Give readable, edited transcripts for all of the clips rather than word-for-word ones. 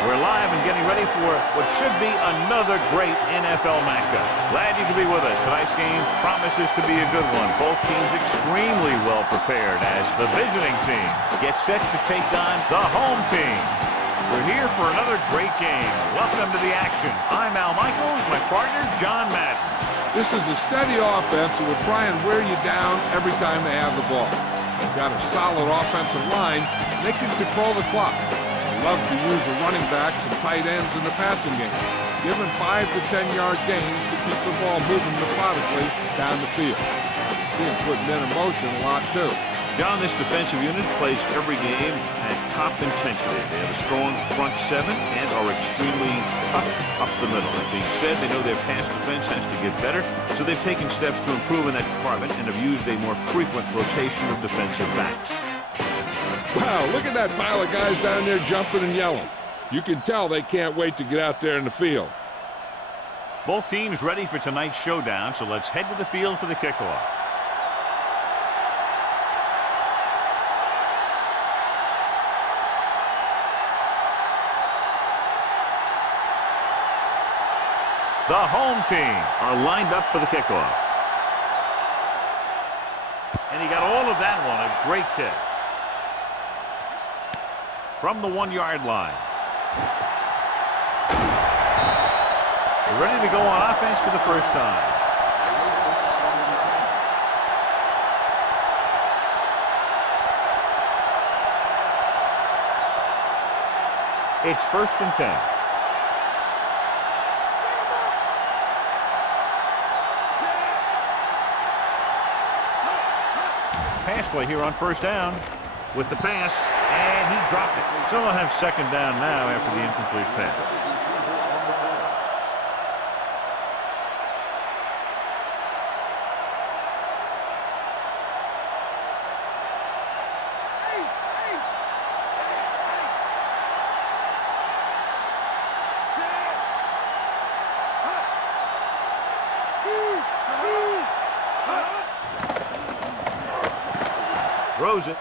We're live and getting ready for what should be another great NFL matchup. Glad you could be with us. Tonight's game promises to be a good one. Both teams extremely well prepared as the visiting team gets set to take on the home team. We're here for another great game. Welcome to the action. I'm Al Michaels, my partner, John Madden. This is a steady offense that will try and wear you down every time they have the ball. They've got a solid offensive line, and they can control the clock. Love to use the running backs and tight ends in the passing game, given 5 to 10 yard gains to keep the ball moving methodically down the field. See them putting men in motion a lot too. John, this defensive unit plays every game at top intensity. They have a strong front seven and are extremely tough up the middle. That being said, they know their pass defense has to get better, so they've taken steps to improve in that department and have used a more frequent rotation of defensive backs. Wow, look at that pile of guys down there jumping and yelling. You can tell they can't wait to get out there in the field. Both teams ready for tonight's showdown, so let's head to the field for the kickoff. The home team are lined up for the kickoff. And he got all of that one, a great kick. From the 1 yard line. They're ready to go on offense for the first time. It's 1st and 10. Pass play here on 1st down with the pass. And he dropped it. So they'll have 2nd down now after the incomplete pass. Throws it.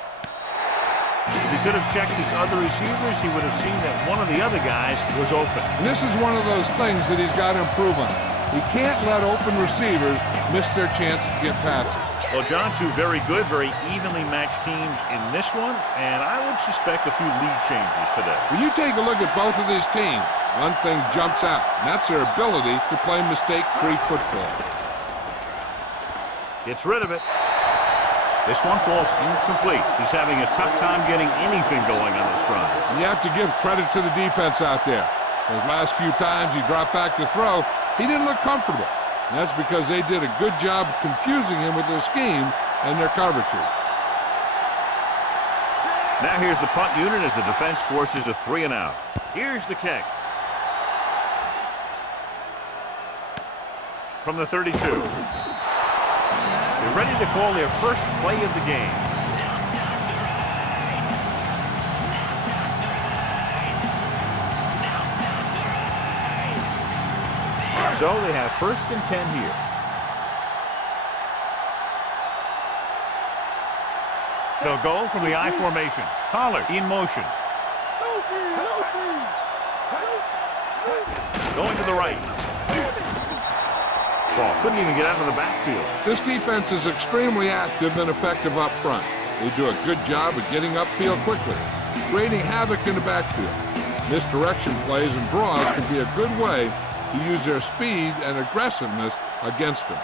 If he could have checked his other receivers, he would have seen that one of the other guys was open. And this is one of those things that he's got to improve on. He can't let open receivers miss their chance to get passes. Well, John, two very good, very evenly matched teams in this one, and I would suspect a few lead changes today. When you take a look at both of these teams, one thing jumps out, and that's their ability to play mistake-free football. Gets rid of it. This one falls incomplete. He's having a tough time getting anything going on this run. And you have to give credit to the defense out there. Those last few times he dropped back to throw, he didn't look comfortable. And that's because they did a good job of confusing him with their schemes and their coverages. Now here's the punt unit as the defense forces a 3 and out. Here's the kick. From the 32. They're ready to call their first play of the game. So they have 1st and 10 here. They'll go from the I formation. Pollard in motion. Going to the right. Ball couldn't even get out of the backfield. This defense is extremely active and effective up front. They do a good job of getting upfield quickly, creating havoc in the backfield. Misdirection plays and draws can be a good way to use their speed and aggressiveness against them.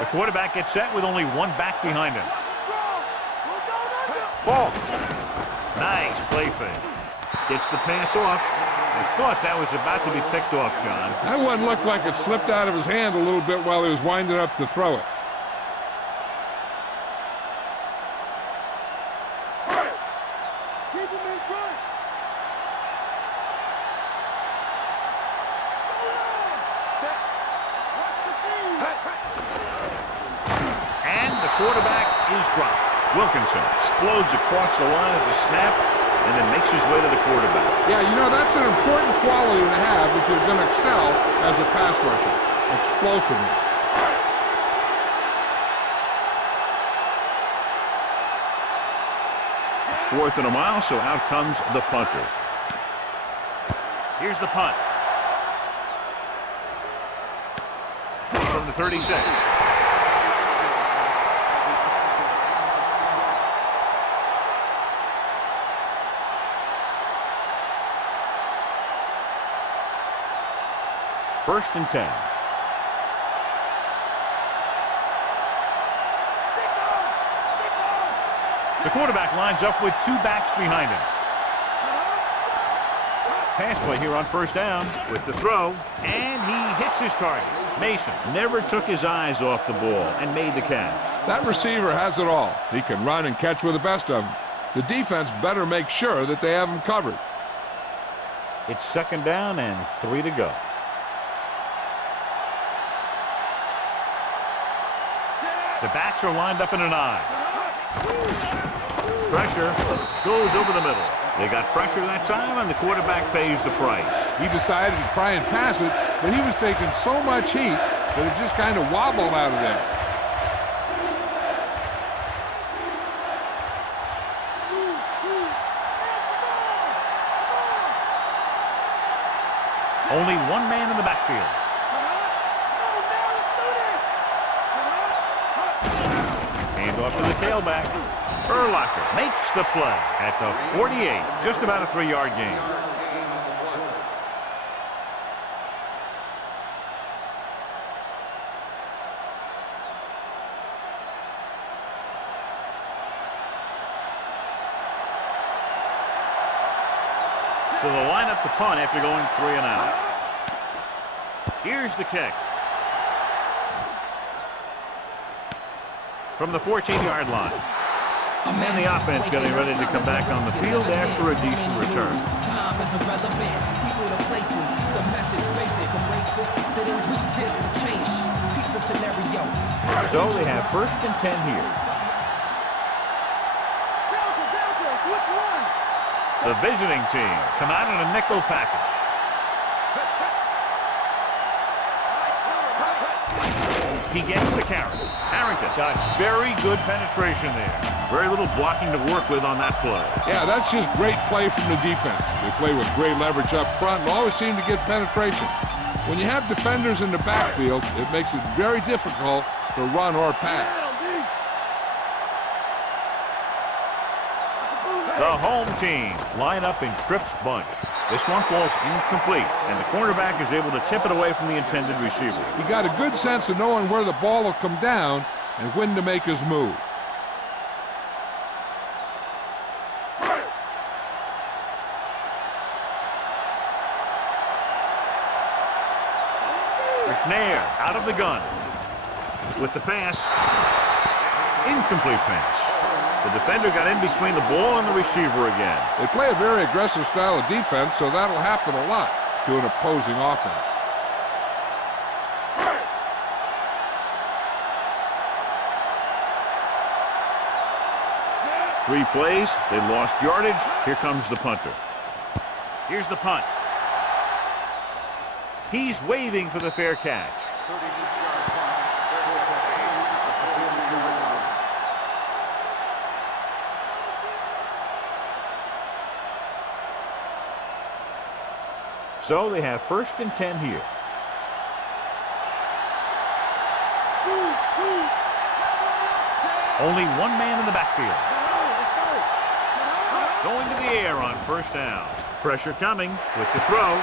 The quarterback gets set with only one back behind him. Ball. Nice play fake. Gets the pass off. I thought that was about to be picked off, John. That one looked like it slipped out of his hand a little bit while he was winding up to throw it. And the quarterback is dropped. Wilkinson explodes across the line at the snap and then makes his way to the quarterback. Yeah, you know, that's an important quality to have if you're going to excel as a pass rusher. Explosiveness. It's 4th and a mile, so out comes the punter. Here's the punt. From the 36. First and 10. The quarterback lines up with 2 backs behind him. Pass play here on first down with the throw, and he hits his target. Mason never took his eyes off the ball and made the catch. That receiver has it all. He can run and catch with the best of them. The defense better make sure that they have him covered. It's 2nd down and 3 to go. The backs are lined up in an I. Pressure goes over the middle. They got pressure that time, and the quarterback pays the price. He decided to try and pass it, but he was taking so much heat that it just kind of wobbled out of there. Only one man in the backfield. Hand off to the tailback. Urlacher makes the play at the 48. Just about a 3-yard gain. So they'll line up the punt after going 3 and out. Here's the kick. From the 14-yard line. And the offense getting ready to come back on the field after a decent return. Time is irrelevant. People to places. The message basic. Embrace this to sit-ins. Resist the change. Keep the scenario. So they have 1st and 10 here. The visiting team come out in a nickel package. He gets the carry. Harrington got very good penetration there. Very little blocking to work with on that play. Yeah, that's just great play from the defense. They play with great leverage up front and always seem to get penetration. When you have defenders in the backfield, it makes it very difficult to run or pass. The home team line up in trips bunch. This one falls incomplete, and the cornerback is able to tip it away from the intended receiver. He got a good sense of knowing where the ball will come down and when to make his move. McNair out of the gun with the pass. Incomplete pass. The defender got in between the ball and the receiver again. They play a very aggressive style of defense, so that'll happen a lot to an opposing offense. Three plays, they lost yardage. Here comes the punter. Here's the punt. He's waving for the fair catch. 36-yard punt. So they have 1st and 10 here. Only one man in the backfield. Going to the air on 1st down. Pressure coming with the throw.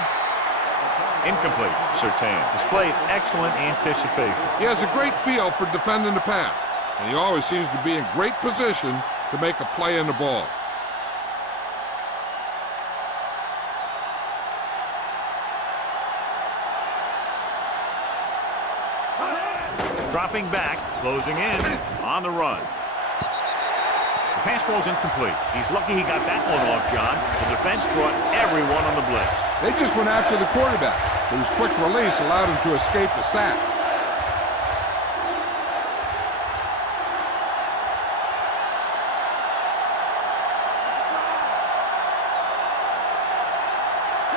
Incomplete. Surtain displayed excellent anticipation. He has a great feel for defending the pass, and he always seems to be in great position to make a play in the ball. Dropping back, closing in, on the run. The pass falls incomplete. He's lucky he got that one off, John. The defense brought everyone on the blitz. They just went after the quarterback, but his quick release allowed him to escape the sack.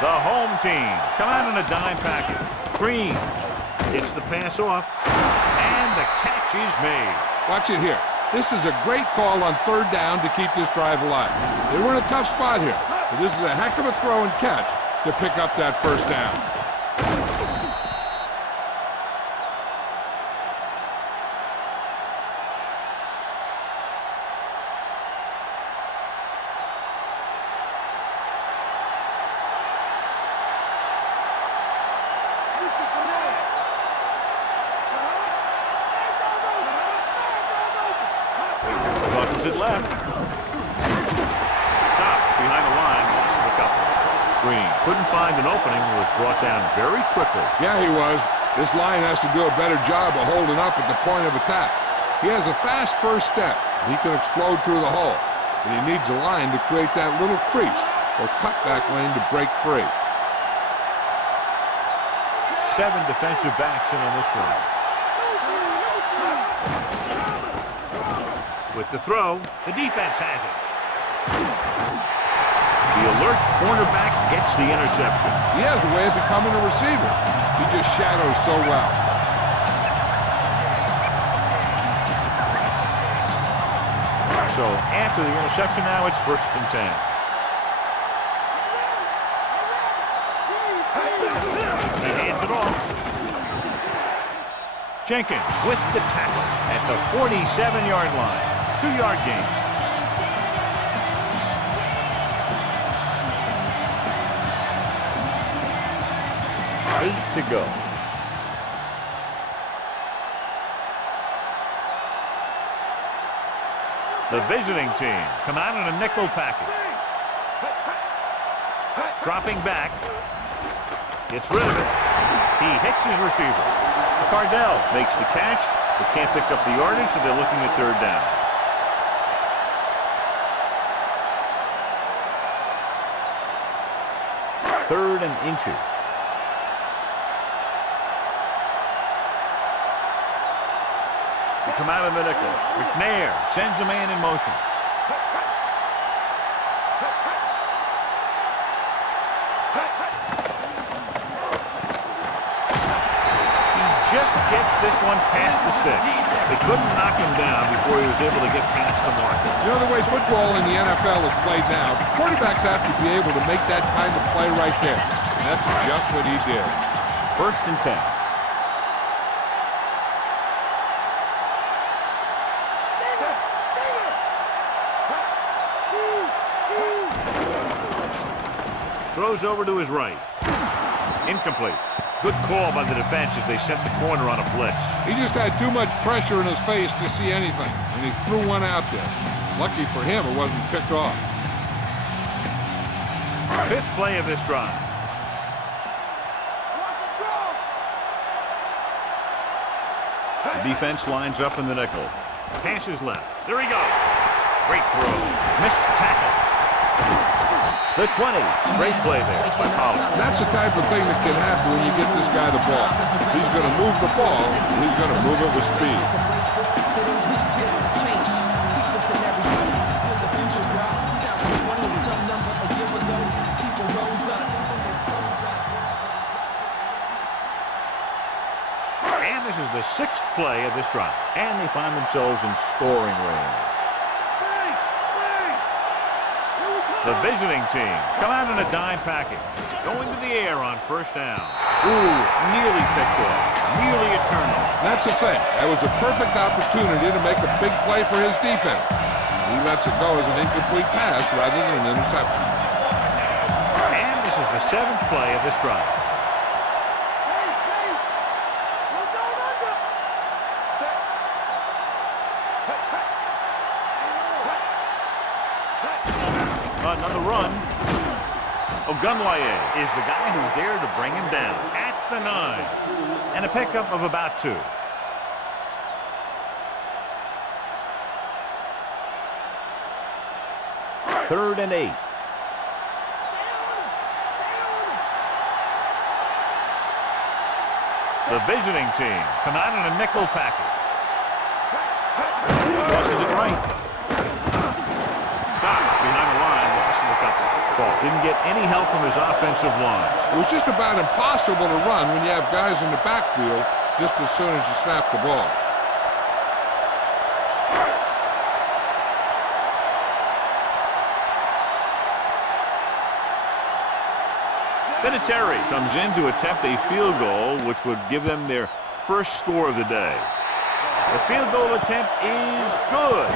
The home team come out in a dime package. Green gets the pass off, and the catch is made. Watch it here. This is a great call on third down to keep this drive alive. They were in a tough spot here, but this is a heck of a throw and catch to pick up that first down. Crosses it left. Stop behind the line. Lost the couple. Green couldn't find an opening and was brought down very quickly. Yeah, he was. This line has to do a better job of holding up at the point of attack. He has a fast first step. He can explode through the hole. But he needs a line to create that little crease or cutback lane to break free. 7 defensive backs in on this one. With the throw, the defense has it. The alert cornerback gets the interception. He has a way of becoming a receiver. He just shadows so well. So after the interception now, it's 1st and 10. He hands it off. Jenkins with the tackle at the 47-yard line. 2-yard gain. Eight to go. The visiting team come out in a nickel package. Dropping back. Gets rid of it. He hits his receiver. Cardell makes the catch. They can't pick up the yardage, so they're looking at 3rd down. Third and inches. They come out of the nickel. McNair sends a man in motion. He just gets this one past the sticks. They couldn't knock him down before he was able to get past the marker. You know, the way football in the NFL is played now, quarterbacks have to be able to make that kind of play right there. And that's just what he did. 1st and 10. Throws over to his right. Incomplete. Good call by the defense as they sent the corner on a blitz. He just had too much pressure in his face to see anything, and he threw one out there. Lucky for him, it wasn't picked off. 5th play of this drive. The defense lines up in the nickel. Passes left. There he goes. Great throw. Missed tackle. The 20. Great play there by Pollard. That's the type of thing that can happen when you get this guy the ball. He's going to move the ball, and he's going to move it with speed. And this is the 6th play of this drive. And they find themselves in scoring range. The visiting team come out in a dime package. Going to the air on 1st down. Ooh, nearly picked off. Nearly a turnover. That's the thing. That was a perfect opportunity to make a big play for his defense. He lets it go as an incomplete pass rather than an interception. And this is the 7th play of this drive. Another run. Ogunwaye is the guy who's there to bring him down at the 9. And a pickup of about 2. Third and 8. The visiting team come out in a nickel package. Crosses it right. Stop behind the line. Lost the couple. Ball didn't get any help from his offensive line. It was just about impossible to run when you have guys in the backfield just as soon as you snap the ball. Vinatieri comes in to attempt a field goal, which would give them their first score of the day. The field goal attempt is good.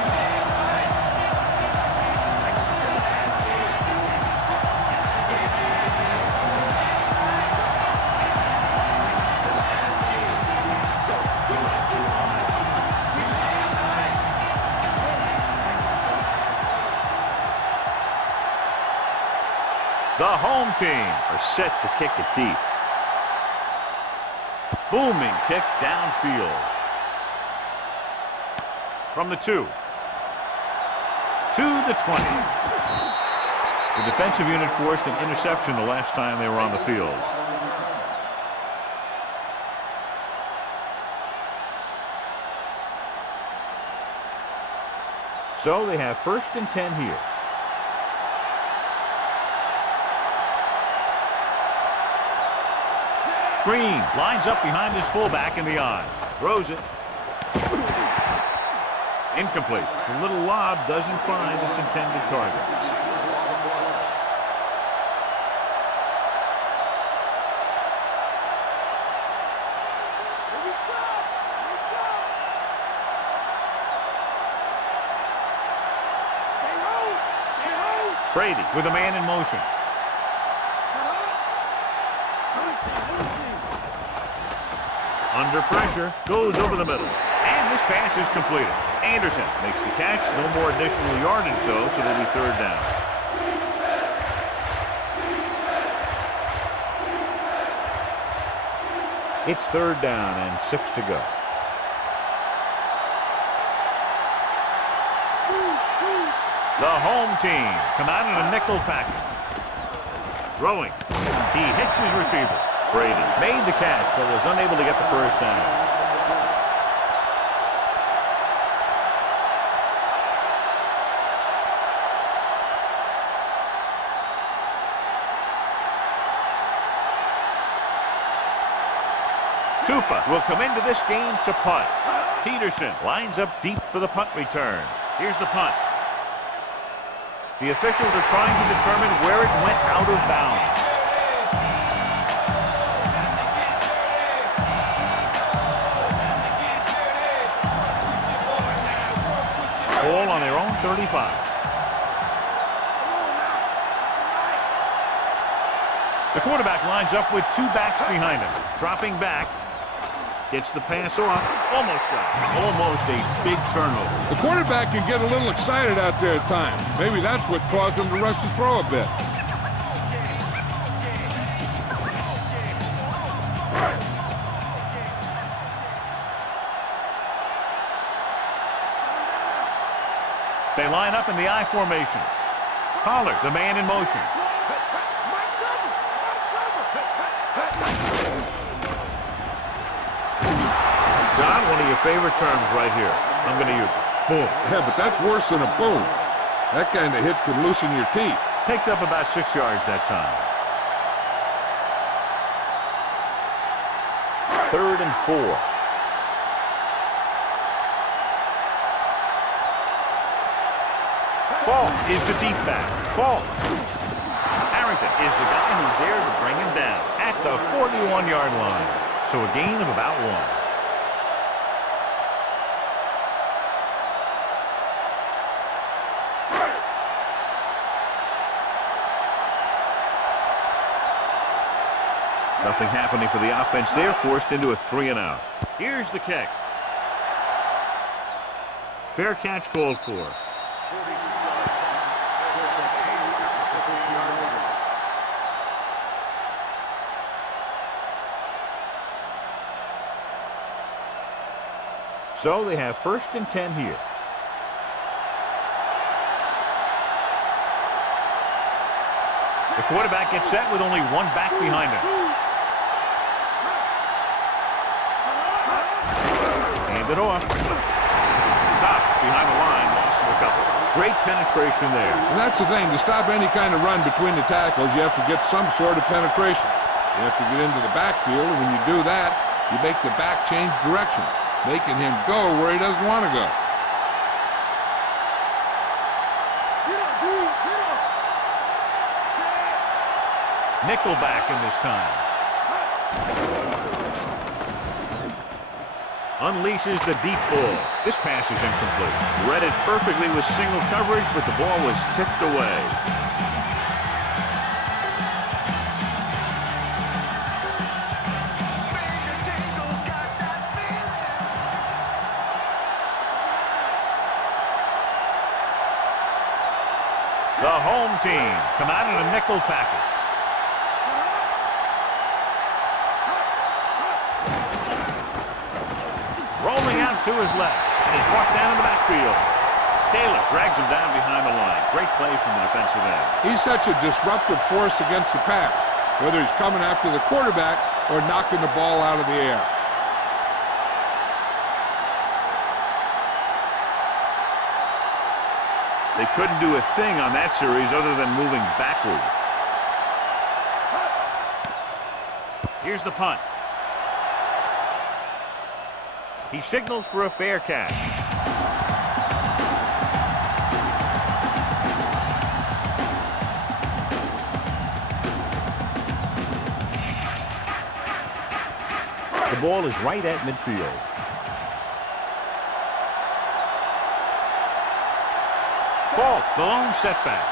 The home team are set to kick it deep. Booming kick downfield. From the 2. To the 20. The defensive unit forced an interception the last time they were on the field. So they have 1st and 10 here. Green lines up behind his fullback in the I. Throws it. Incomplete. The little lob doesn't find its intended target. Brady with a man in motion. Under pressure, goes over the middle. And this pass is completed. Anderson makes the catch. No more additional yardage, though, so it'll be 3rd down. It's 3rd down and 6 to go. The home team come out in a nickel package. Throwing. He hits his receiver. Brady made the catch, but was unable to get the 1st down. Tupa will come into this game to punt. Peterson lines up deep for the punt return. Here's the punt. The officials are trying to determine where it went out of bounds. Ball on their own 35. The quarterback lines up with 2 backs behind him. Dropping back. Gets the pass off. Almost got it. Almost a big turnover. The quarterback can get a little excited out there at times. Maybe that's what caused him to rush the throw a bit. They line up in the I formation. Pollard, the man in motion. John, one of your favorite terms right here. I'm going to use it. Boom. Yeah, but that's worse than a boom. That kind of hit could loosen your teeth. Picked up about 6 yards that time. 3rd and 4. Falk is the deep back. Falk. Harrington is the guy who's there to bring him down at the 41-yard line. So a gain of about 1. Nothing happening for the offense. They're forced into a 3-and-out. Here's the kick. Fair catch called for. So they have 1st and 10 here. The quarterback gets set with only 1 back behind him. Hand it off. Stop behind the line. Loss of a couple. Great penetration there. And that's the thing. To stop any kind of run between the tackles, you have to get some sort of penetration. You have to get into the backfield, and when you do that, you make the back change direction, making him go where he doesn't want to go. Nickelback in this time. Unleashes the deep ball. This pass is incomplete. Read it perfectly with single coverage, but the ball was tipped away. The home team come out in a nickel package. Rolling out to his left, and he's walked down in the backfield. Taylor drags him down behind the line. Great play from the defensive end. He's such a disruptive force against the pass, whether he's coming after the quarterback or knocking the ball out of the air. They couldn't do a thing on that series other than moving backward. Here's the punt. He signals for a fair catch. The ball is right at midfield. Fault, the lone setback.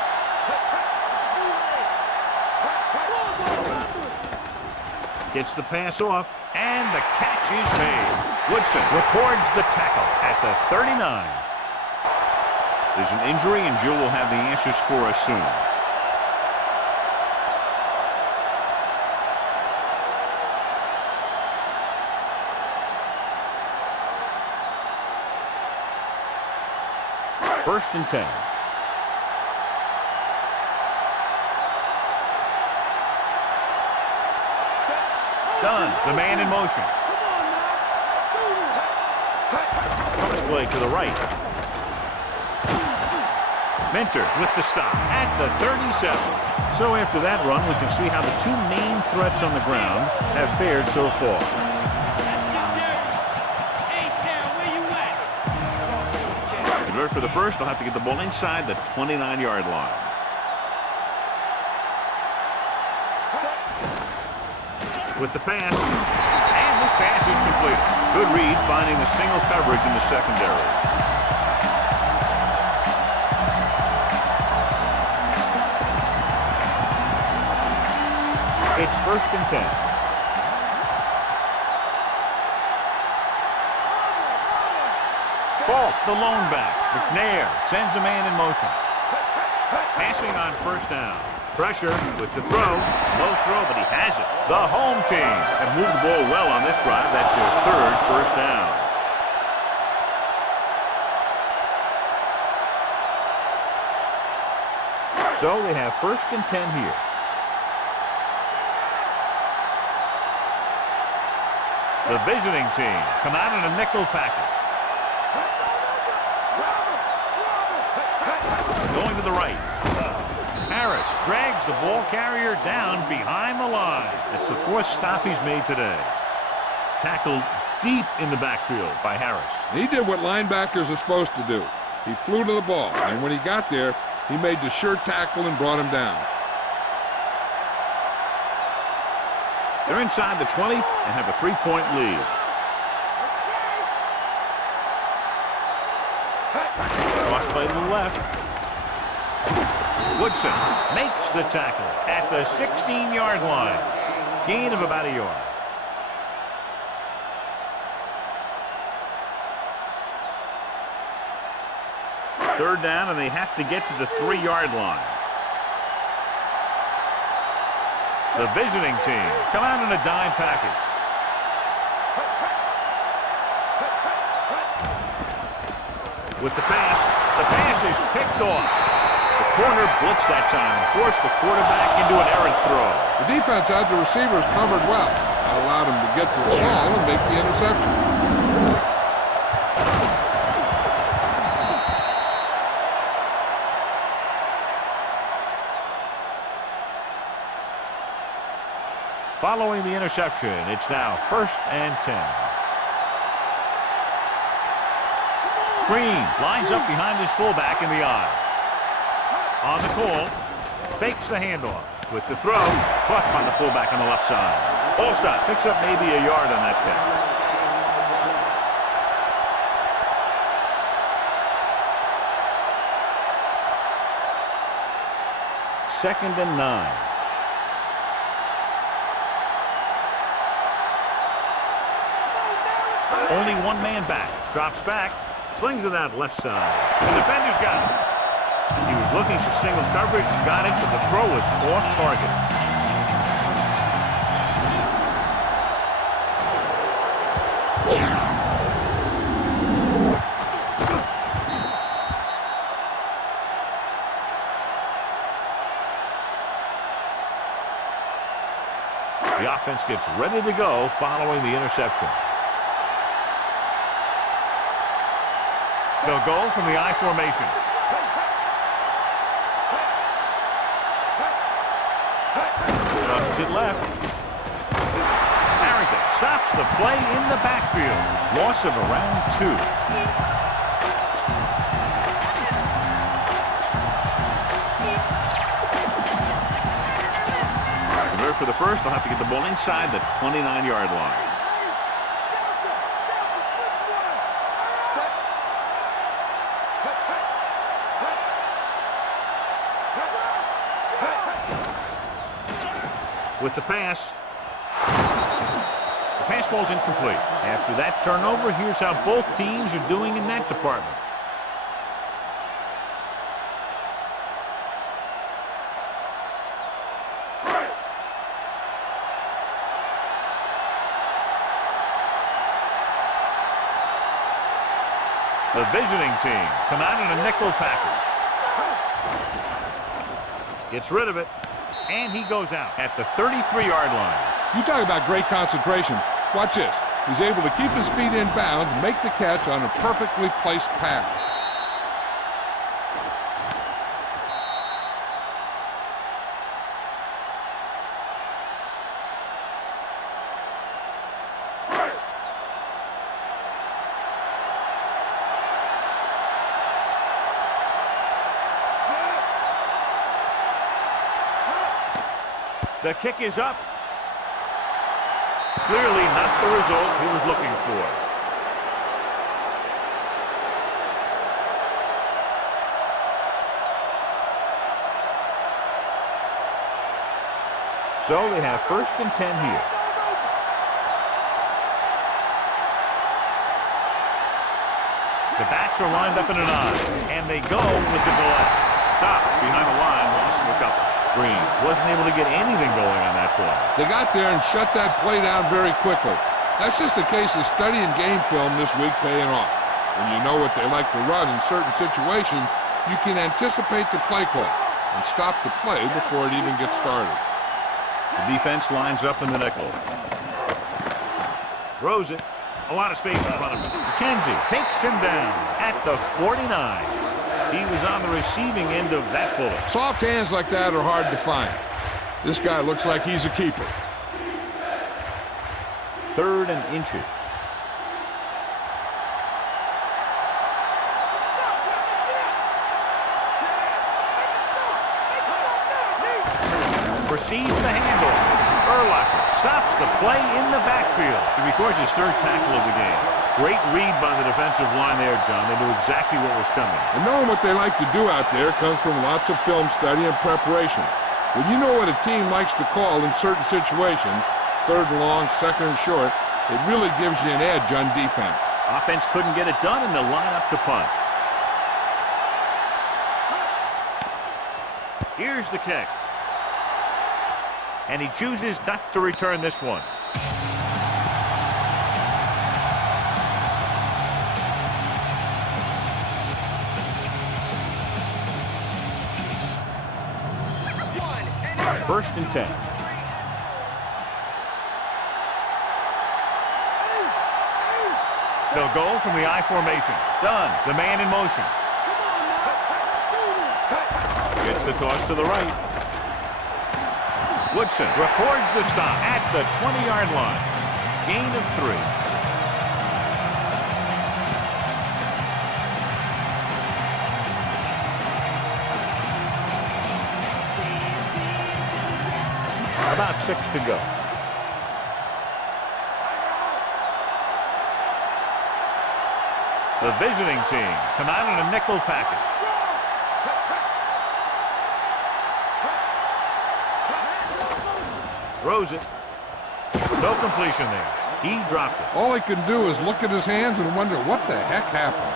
Gets the pass off, and the catch is made. Woodson records the tackle at the 39. There's an injury, and Jill will have the answers for us soon. First and 10. Done. The man in motion. Cross play to the right. Mentor with the stop at the 37. So after that run, we can see how the two main threats on the ground have fared so far. In order for the first, they'll have to get the ball inside the 29-yard line. With the pass, and this pass is completed. Good read, finding the single coverage in the secondary. It's first and 10. Fault, the lone back. McNair sends a man in motion. Passing on first down. Pressure with the throw. Low throw, but he has it. The home team have moved the ball well on this drive. That's their third first down. So they have first and 10 here. The visiting team come out in a nickel package. Going to the right. Harris drags the ball carrier down behind the line. It's the fourth stop he's made today. Tackled deep in the backfield by Harris. He did what linebackers are supposed to do. He flew to the ball, and when he got there, he made the sure tackle and brought him down. They're inside the 20 and have a 3-point lead. Cross play to the left. Woodson makes the tackle at the 16-yard line. Gain of about a yard. Third down, and they have to get to the 3-yard line. The visiting team come out in a dime package. With the pass is picked off. The corner blitzed that time and forced the quarterback into an errant throw. The defense had the receivers covered well. That allowed him to get to the ball and make the interception. Following the interception, it's now first and 10. Green lines up behind his fullback in the eye. On the call, fakes the handoff. With the throw, caught by the fullback on the left side. Ball stop, picks up maybe a yard on that catch. Second and 9. Only one man back. Drops back. Slings it out left side. The defender's got it. He was looking for single coverage. Got it, but the throw was off target. The offense gets ready to go following the interception. They'll go from the I formation. Crosses it left. Harrington stops the play in the backfield. Loss of around 2. Convert for the first. They'll have to get the ball inside the 29-yard line. With the pass. The pass falls incomplete. After that turnover, here's how both teams are doing in that department. The visiting team come out in a nickel package. Gets rid of it. And he goes out at the 33-yard line. You talk about great concentration. Watch this. He's able to keep his feet in bounds, make the catch on a perfectly placed pass. The kick is up. Clearly not the result he was looking for. So they have 1st and 10 here. The backs are lined up in an I, and they go with the delay. Stop behind the line, loss of a couple. Green wasn't able to get anything going on that play. They got there and shut that play down very quickly. That's just a case of studying game film this week paying off. When you know what they like to run in certain situations, you can anticipate the play call and stop the play before it even gets started. The defense lines up in the nickel. Throws it. A lot of space in front of him. McKenzie takes him down at the 49. He was on the receiving end of that bullet. Soft hands like that are hard to find. This guy looks like he's a keeper. 3rd and inches. Receives the handoff. Urlacher stops the play in the backfield. He records his 3rd tackle of the game. Great read by the defensive line there, John. They knew exactly what was coming. And knowing what they like to do out there comes from lots of film study and preparation. When you know what a team likes to call in certain situations, 3rd and long, 2nd and short, it really gives you an edge on defense. Offense couldn't get it done, and they'll line up to punt. Here's the kick. And he chooses not to return this one. First and 10. They'll go from the I formation. Done. The man in motion. Gets the toss to the right. Woodson records the stop at the 20-yard line. Gain of 3. About 6 to go. The visiting team come out in a nickel package. Throws it. No completion there. He dropped it. All he can do is look at his hands and wonder what the heck happened.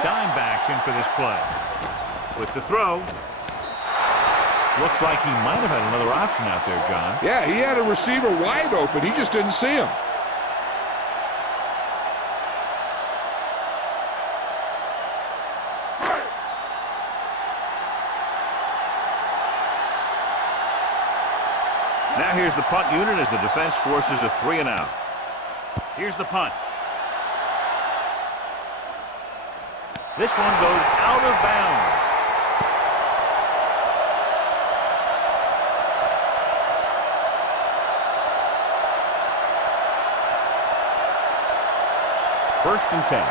Dimebacks in for this play. With the throw. Looks like he might have had another option out there, John. Yeah, he had a receiver wide open. He just didn't see him. Now here's the punt unit as the defense forces a 3 and out. Here's the punt. This one goes out of bounds. First and 10.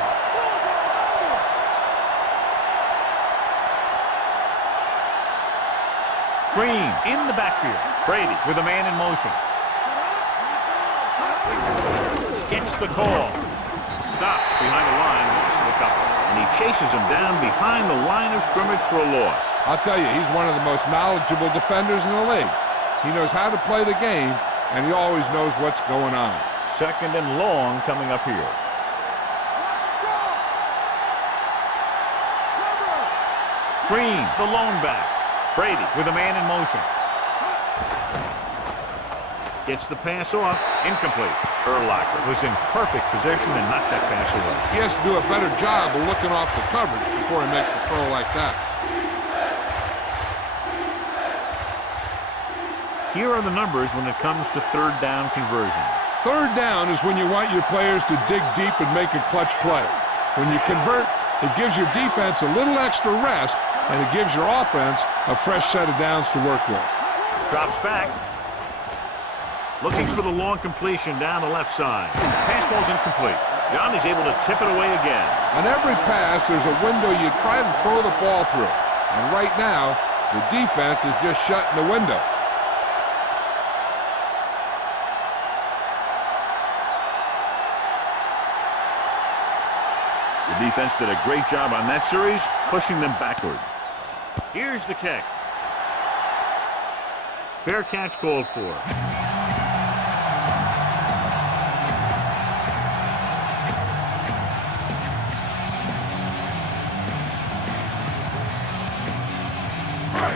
Green in the backfield. Brady with a man in motion. Gets the call. Stop behind the line, loss of a couple. And he chases him down behind the line of scrimmage for a loss. I'll tell you, he's one of the most knowledgeable defenders in the league. He knows how to play the game, and he always knows what's going on. Second and long coming up here. Green, the lone back. Brady with a man in motion. Gets the pass off. Incomplete. Urlacher was in perfect position and knocked that pass away. He has to do a better job of looking off the coverage before he makes a throw like that. Here are the numbers when it comes to third down conversions. Third down is when you want your players to dig deep and make a clutch play. When you convert, it gives your defense a little extra rest, and it gives your offense a fresh set of downs to work with. Drops back. Looking for the long completion down the left side. Pass ball's incomplete. John is able to tip it away again. On every pass, there's a window you try to throw the ball through. And right now, the defense is just shutting the window. The defense did a great job on that series, pushing them backward. Here's the kick. Fair catch called for.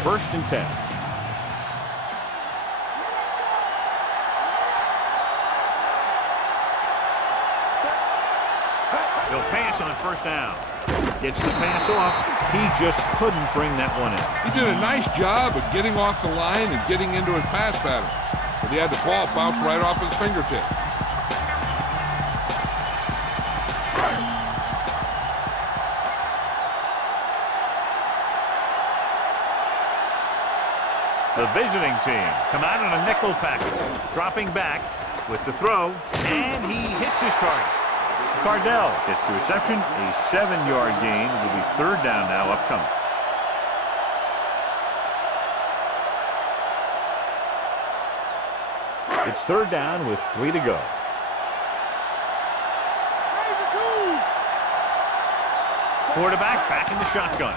First and 10. He'll pass on first down. Gets the pass off. He just couldn't bring that one in. He did a nice job of getting off the line and getting into his pass pattern. But he had the ball bounce right off his fingertip. The visiting team come out in a nickel package. Dropping back with the throw, and he hits his target. Cardell gets the reception, a 7-yard gain. It'll be third down now upcoming. It's third down with 3 to go. Quarterback back in the shotgun.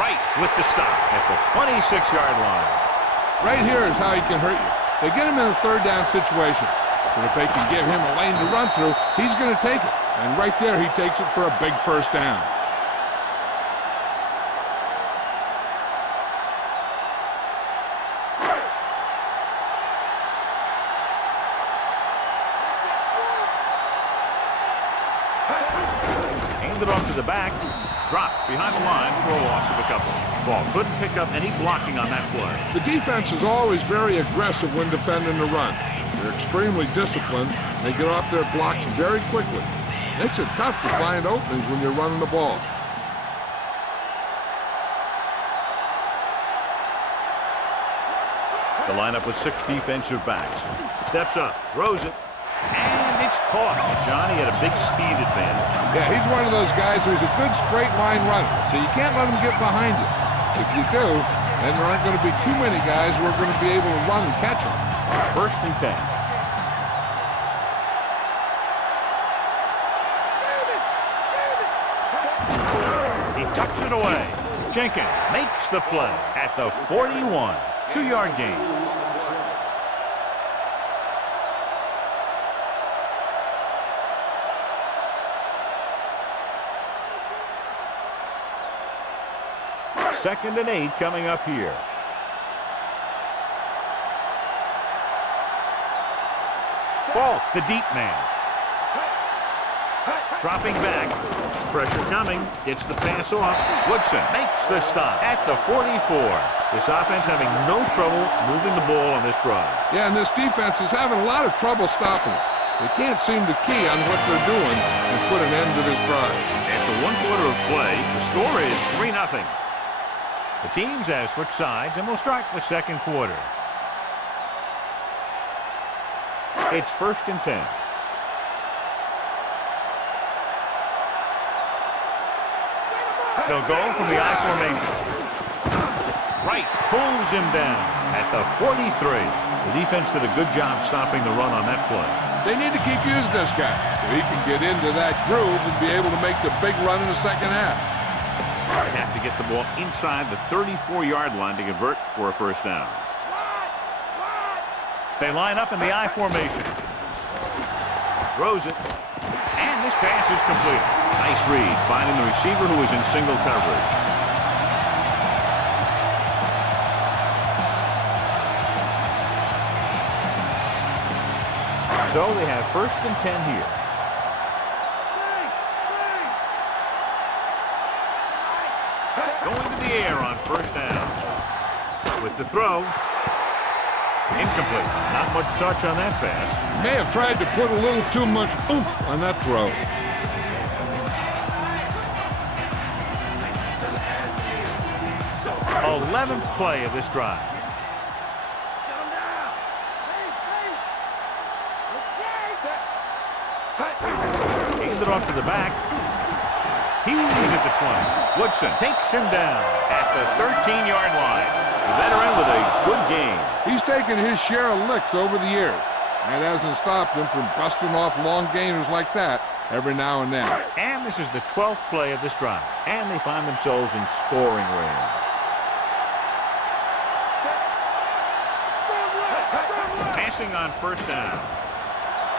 Right with the stop at the 26-yard line. Right here is how he can hurt you. They get him in a third down situation. But if they can give him a lane to run through, he's going to take it. And right there, he takes it for a big first down. Handed off to the back. Dropped behind the line for a loss of a couple. Ball couldn't pick up any blocking on that play. The defense is always very aggressive when defending the run. They're extremely disciplined. They get off their blocks very quickly. Makes it tough to find openings when you're running the ball. The lineup with 6 defensive backs. Steps up, throws it, and it's caught. Johnny had a big speed advantage. Yeah, he's one of those guys who's a good straight line runner, so you can't let him get behind you. If you do, then there aren't going to be too many guys who are going to be able to run and catch him. 1st and 10. He tucks it away. Jenkins makes the play at the 41. 2-yard gain. Second and 8 coming up here. Falk, the deep man. Dropping back. Pressure coming. Gets the pass off. Woodson makes the stop at the 44. This offense having no trouble moving the ball on this drive. Yeah, and this defense is having a lot of trouble stopping it. They can't seem to key on what they're doing and put an end to this drive. After 1 quarter of play, the score is 3-0. The teams have switched sides, and we'll start the second quarter. It's 1st and 10. They'll go from the I formation. Wright pulls him down at the 43. The defense did a good job stopping the run on that play. They need to keep using this guy so he can get into that groove and be able to make the big run in the second half. They have to get the ball inside the 34-yard line to convert for a 1st down. They line up in the I formation. Throws it. And this pass is completed. Nice read, finding the receiver who was in single coverage. So they have 1st and 10 here. Going to the air on 1st down. With the throw. Incomplete. Not much touch on that pass. May have tried to put a little too much oomph on that throw. 11th play of this drive. Handed off to the back. He's at the 20. Woodson takes him down at the 13-yard line. The veteran with a good game. He's taken his share of licks over the years. That hasn't stopped him from busting off long gainers like that every now and then. And this is the 12th play of this drive. And they find themselves in scoring range. Passing on 1st down.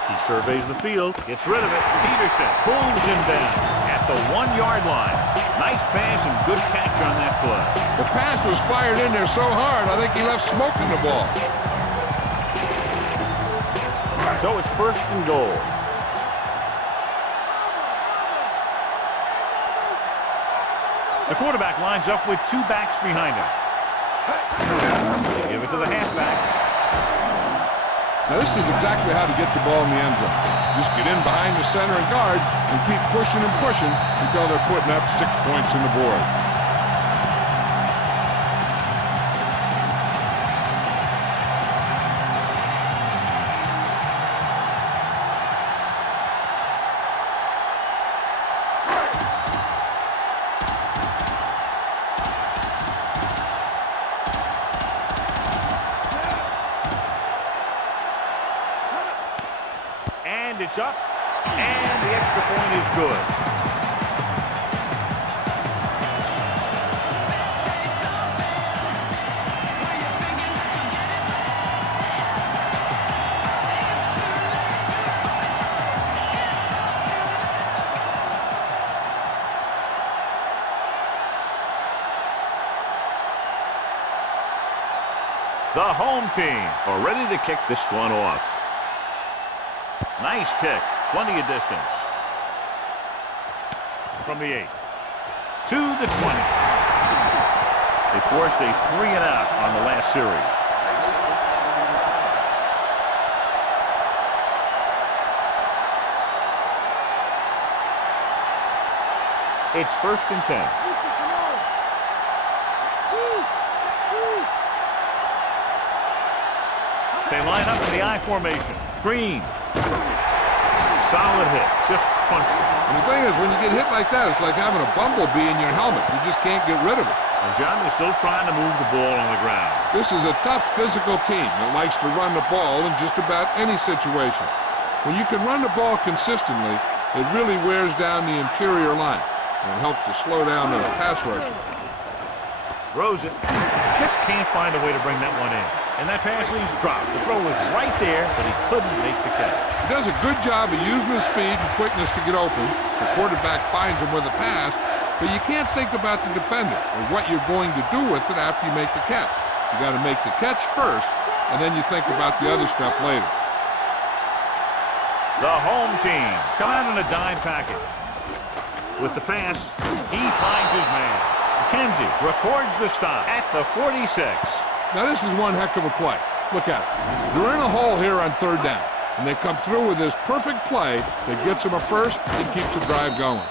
He surveys the field, gets rid of it. Peterson pulls him down at the 1-yard line. Nice pass and good catch on that play. The pass was fired in there so hard, I think he left smoke in the ball. So it's 1st and goal. The quarterback lines up with 2 backs behind him. They give it to the halfback. Now this is exactly how to get the ball in the end zone. Just get in behind the center and guard and keep pushing and pushing until they're putting up 6 points on the board. It's up, and the extra point is good. The home team are ready to kick this one off. Nice kick. Plenty of distance. From the 8 to the 20. They forced a 3-and-out on the last series. It's 1st and 10. They line up in the I formation. Green. Solid hit. Just crunched it. And the thing is, when you get hit like that, it's like having a bumblebee in your helmet. You just can't get rid of it. And John, they're still trying to move the ball on the ground. This is a tough physical team that likes to run the ball in just about any situation. When you can run the ball consistently, it really wears down the interior line. And it helps to slow down those pass rushers. Throws it. Just can't find a way to bring that one in. And that pass is dropped. The throw was right there, but he couldn't make the catch. He does a good job of using his speed and quickness to get open. The quarterback finds him with a pass, but you can't think about the defender or what you're going to do with it after you make the catch. You got to make the catch first, and then you think about the other stuff later. The home team come out in a dime package. With the pass, he finds his man. McKenzie records the stop at the 46. Now this is one heck of a play. Look at it. They're in a hole here on third down, and they come through with this perfect play that gets them a first and keeps the drive going.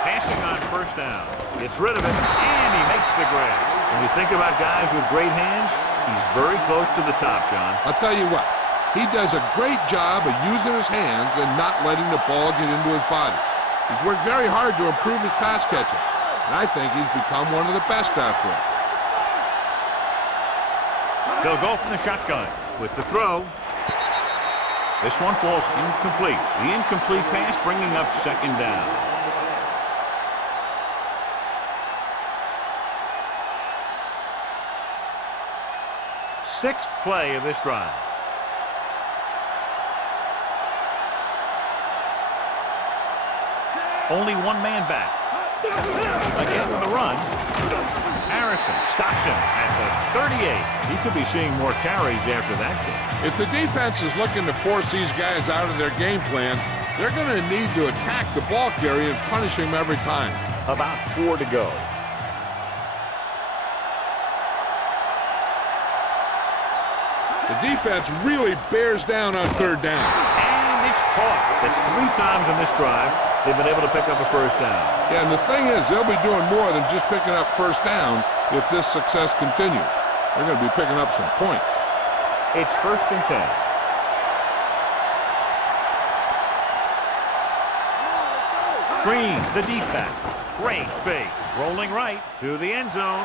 Passing on first down. Gets rid of it, and he makes the grab. When you think about guys with great hands, he's very close to the top, John. I'll tell you what. He does a great job of using his hands and not letting the ball get into his body. He's worked very hard to improve his pass catching, and I think he's become one of the best out there. They'll go from the shotgun with the throw. This one falls incomplete. The incomplete pass bringing up second down. Sixth play of this drive. Only one man back. Again with a run. Harrison stops him at the 38. He could be seeing more carries after that game. If the defense is looking to force these guys out of their game plan, they're going to need to attack the ball carrier and punish him every time. About 4 to go. The defense really bears down on third down. And it's caught. That's 3 times in this drive they've been able to pick up a first down. Yeah, and the thing is, they'll be doing more than just picking up first downs if this success continues. They're going to be picking up some points. It's 1st and 10. Green, the deep back. Great fake. Rolling right to the end zone.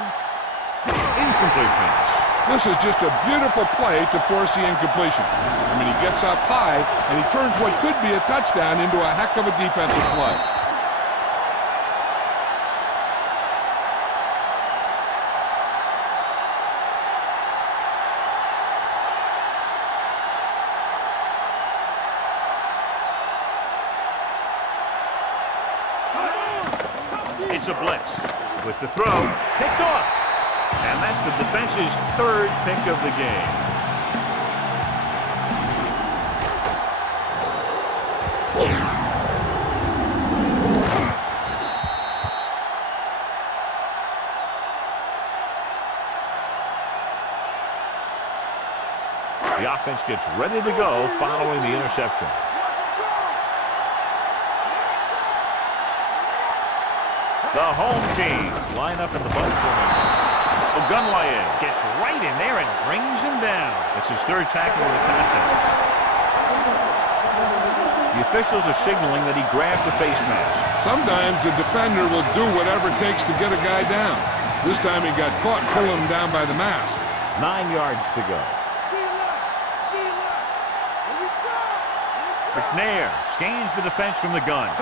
Incomplete pass. This is just a beautiful play to force the incompletion. I mean, he gets up high, and he turns what could be a touchdown into a heck of a defensive play. It's a blitz. With the throw, picked off. And that's the defense's 3rd pick of the game. The offense gets ready to go following the interception. The home team line up in the bunch formation. Ogunwaye gets right in there and brings him down. It's his 3rd tackle of the contest. The officials are signaling that he grabbed the face mask. Sometimes the defender will do whatever it takes to get a guy down. This time he got caught pulling him down by the mask. 9 yards to go. McNair scans the defense from the gun.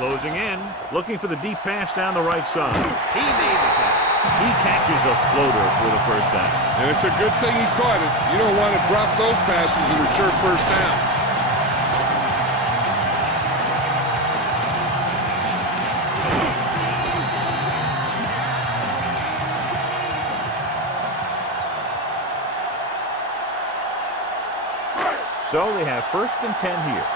Closing in, looking for the deep pass down the right side. He made the catch. He catches a floater for the first down. And it's a good thing he caught it. You don't want to drop those passes that are sure first down. So they have 1st and 10 here.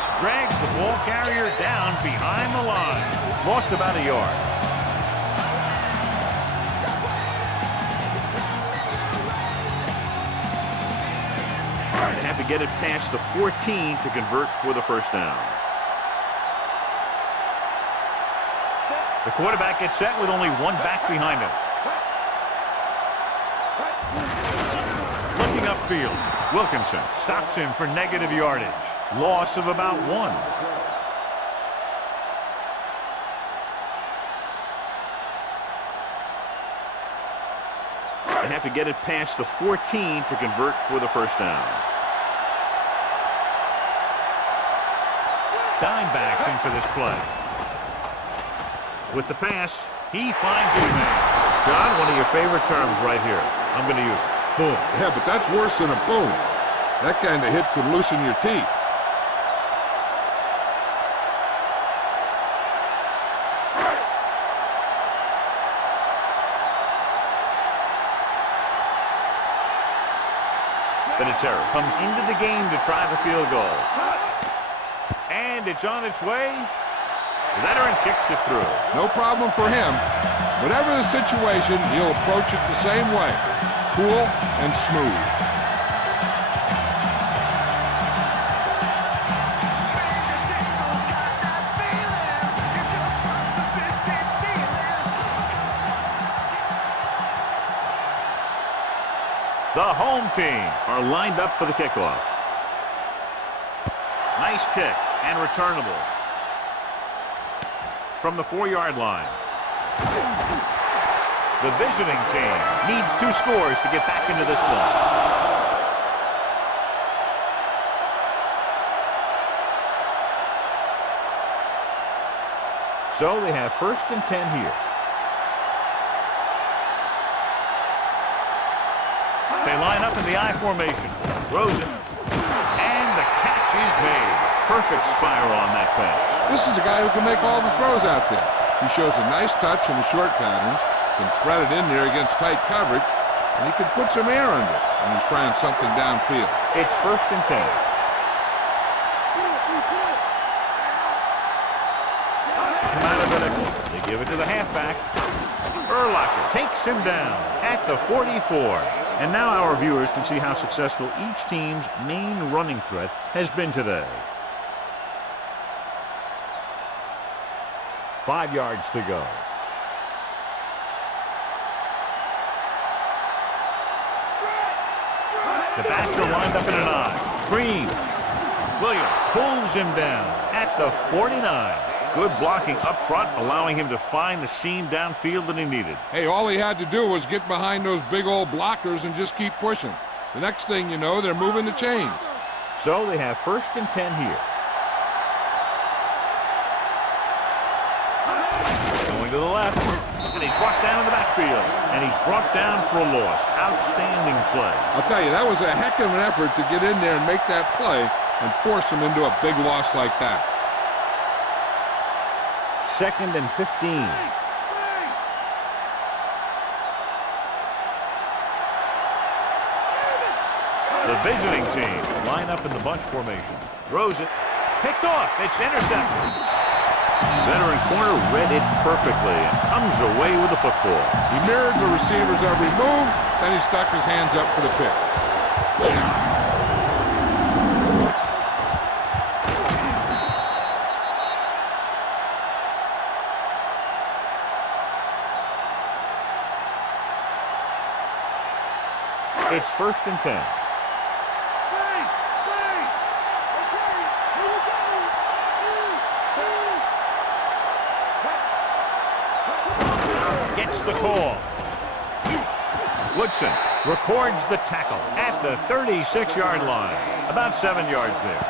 this. Drags the ball carrier down behind the line. Lost about a yard. They have to get it past the 14 to convert for the first down. The quarterback gets set with only one back behind him. Looking upfield, Wilkinson stops him for negative yardage. Loss of about 1. They have to get it past the 14 to convert for the first down. Dime backs in for this play. With the pass, he finds his man. John, one of your favorite terms right here. I'm going to use it. Boom. Yeah, but that's worse than a boom. That kind of hit could loosen your teeth. Vinatieri comes into the game to try the field goal. And it's on its way. Veteran kicks it through. No problem for him. Whatever the situation, he'll approach it the same way. Cool and smooth. The home team are lined up for the kickoff. Nice kick and returnable from the 4-yard line. The visiting team needs 2 scores to get back into this one. So they have 1st and 10 here. They line up in the I formation. Throws it. And the catch is made. Perfect spiral on that pass. This is a guy who can make all the throws out there. He shows a nice touch in the short patterns, can thread it in there against tight coverage, and he can put some air under it when he's trying something downfield. It's 1st and 10. Come out of the nickel. They give it to the halfback. Urlacher takes him down at the 44. And now our viewers can see how successful each team's main running threat has been today. 5 yards to go. The backs are lined up in an I. Green. Williams pulls him down at the 49. Good blocking up front, allowing him to find the seam downfield that he needed. Hey, all he had to do was get behind those big old blockers and just keep pushing. The next thing you know, they're moving the chains. So they have 1st and 10 here. Going to the left, and he's brought down in the backfield, and he's brought down for a loss. Outstanding play. I'll tell you, that was a heck of an effort to get in there and make that play and force him into a big loss like that. 2nd and 15. The visiting team line up in the bunch formation. Throws it. Picked off. It's intercepted. Veteran corner read it perfectly and comes away with the football. He mirrored the receiver's every move, then he stuck his hands up for the pick. It's 1st and 10. Gets the call. Woodson records the tackle at the 36-yard line. About 7 yards there.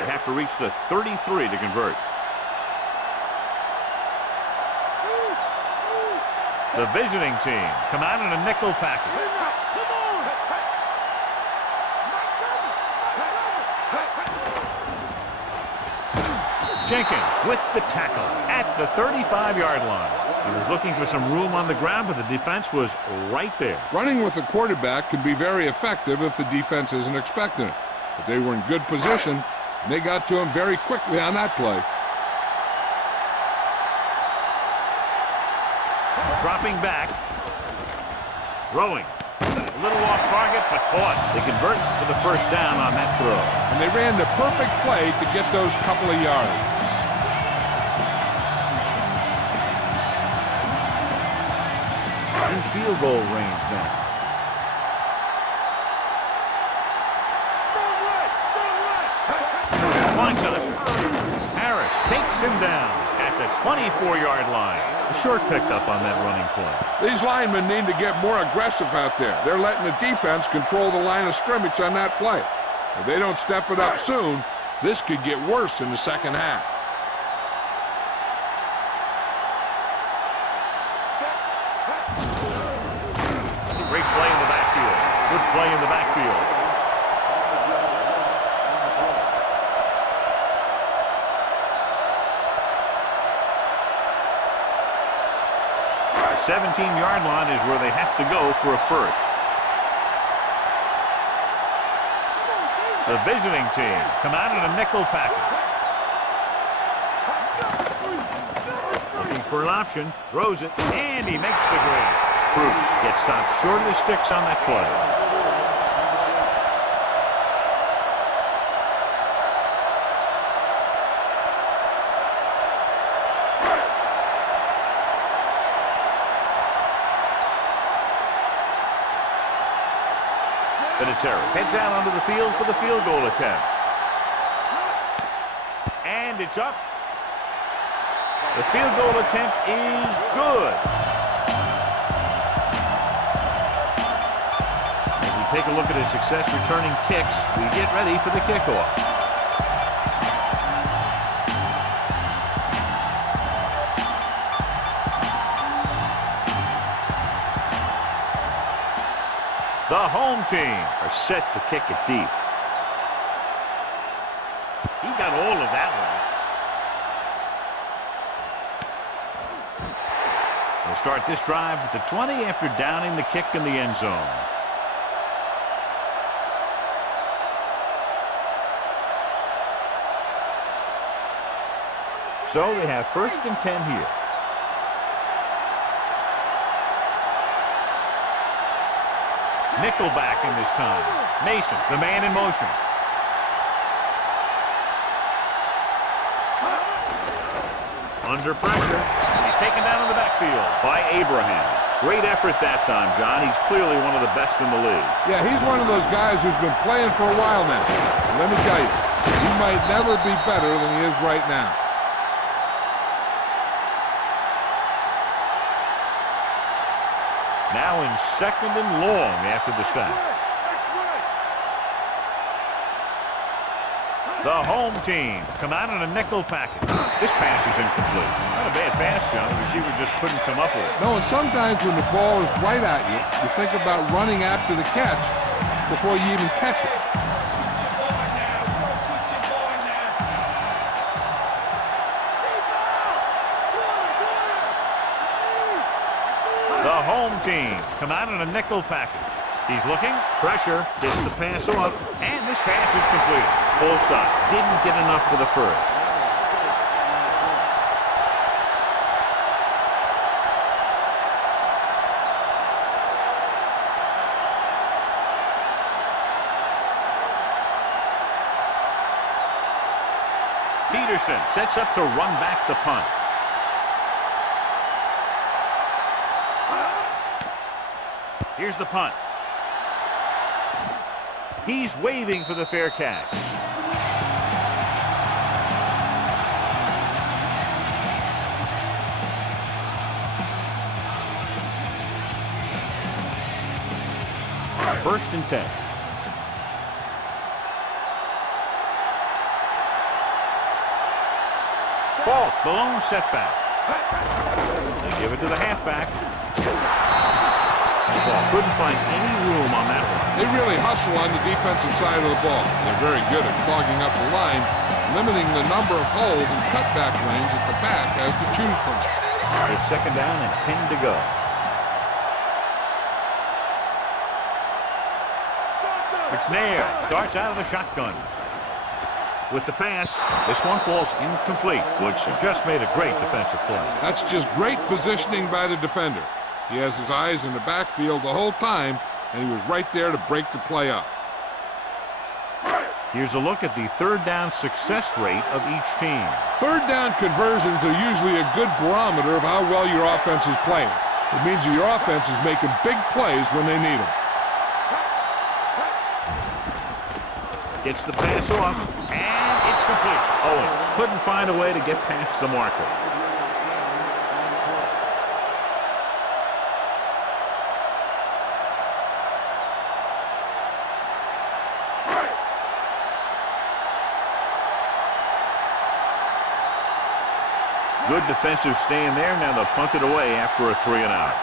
They have to reach the 33 to convert. The visiting team come out in a nickel package. Jenkins with the tackle at the 35-yard line. He was looking for some room on the ground, but the defense was right there. Running with a quarterback can be very effective if the defense isn't expecting it. But they were in good position, and they got to him very quickly on that play. Dropping back. Throwing. A little off target, but caught. They convert for the first down on that throw. And they ran the perfect play to get those couple of yards. In field goal range now. Points on it. Harris takes him down at the 24-yard line. A short pickup on that running play. These linemen need to get more aggressive out there. They're letting the defense control the line of scrimmage on that play. If they don't step it up soon, this could get worse in the second half. Great play in the backfield. Good play in the backfield. The 17-yard line is where they have to go for a first. The visiting team come out in a nickel package. Looking for an option, throws it, and he makes the grab. Bruce gets stopped short of the sticks on that play. Heads out onto the field for the field goal attempt. And it's up. The field goal attempt is good. As we take a look at his success returning kicks, we get ready for the kickoff. The home team are set to kick it deep. He got all of that one. They'll start this drive at the 20 after downing the kick in the end zone. So they have 1st and 10 here. Nickelback in this time. Mason, the man in motion. Under pressure. He's taken down in the backfield by Abraham. Great effort that time, John. He's clearly one of the best in the league. Yeah, he's one of those guys who's been playing for a while now. Let me tell you, he might never be better than he is right now. Now in 2nd and long after the sack. The home team come out in a nickel package. This pass is incomplete. Not a bad pass, John. The receiver just couldn't come up with it. No, and sometimes when the ball is right at you, you think about running after the catch before you even catch it. The home team come out in a nickel package. He's looking, pressure, gets the pass off, and this pass is completed. Full stop. Didn't get enough for the first. Peterson sets up to run back the punt. Here's the punt. He's waving for the fair catch. First and 10. Fault, the lone setback. They give it to the halfback. Couldn't find any room on that one. They really hustle on the defensive side of the ball. They're very good at clogging up the line, limiting the number of holes and cutback lanes that the back has to choose from. It's second down and 10 to go. McNair starts out of the shotgun. With the pass, this one falls incomplete, which just made a great defensive play. That's just great positioning by the defender. He has his eyes in the backfield the whole time, and he was right there to break the play up. Here's a look at the third down success rate of each team. Third down conversions are usually a good barometer of how well your offense is playing. It means that your offense is making big plays when they need them. Gets the pass off, and it's complete. Owens couldn't find a way to get past the marker. Good defensive stand there. Now they'll punt it away after a 3-and-out.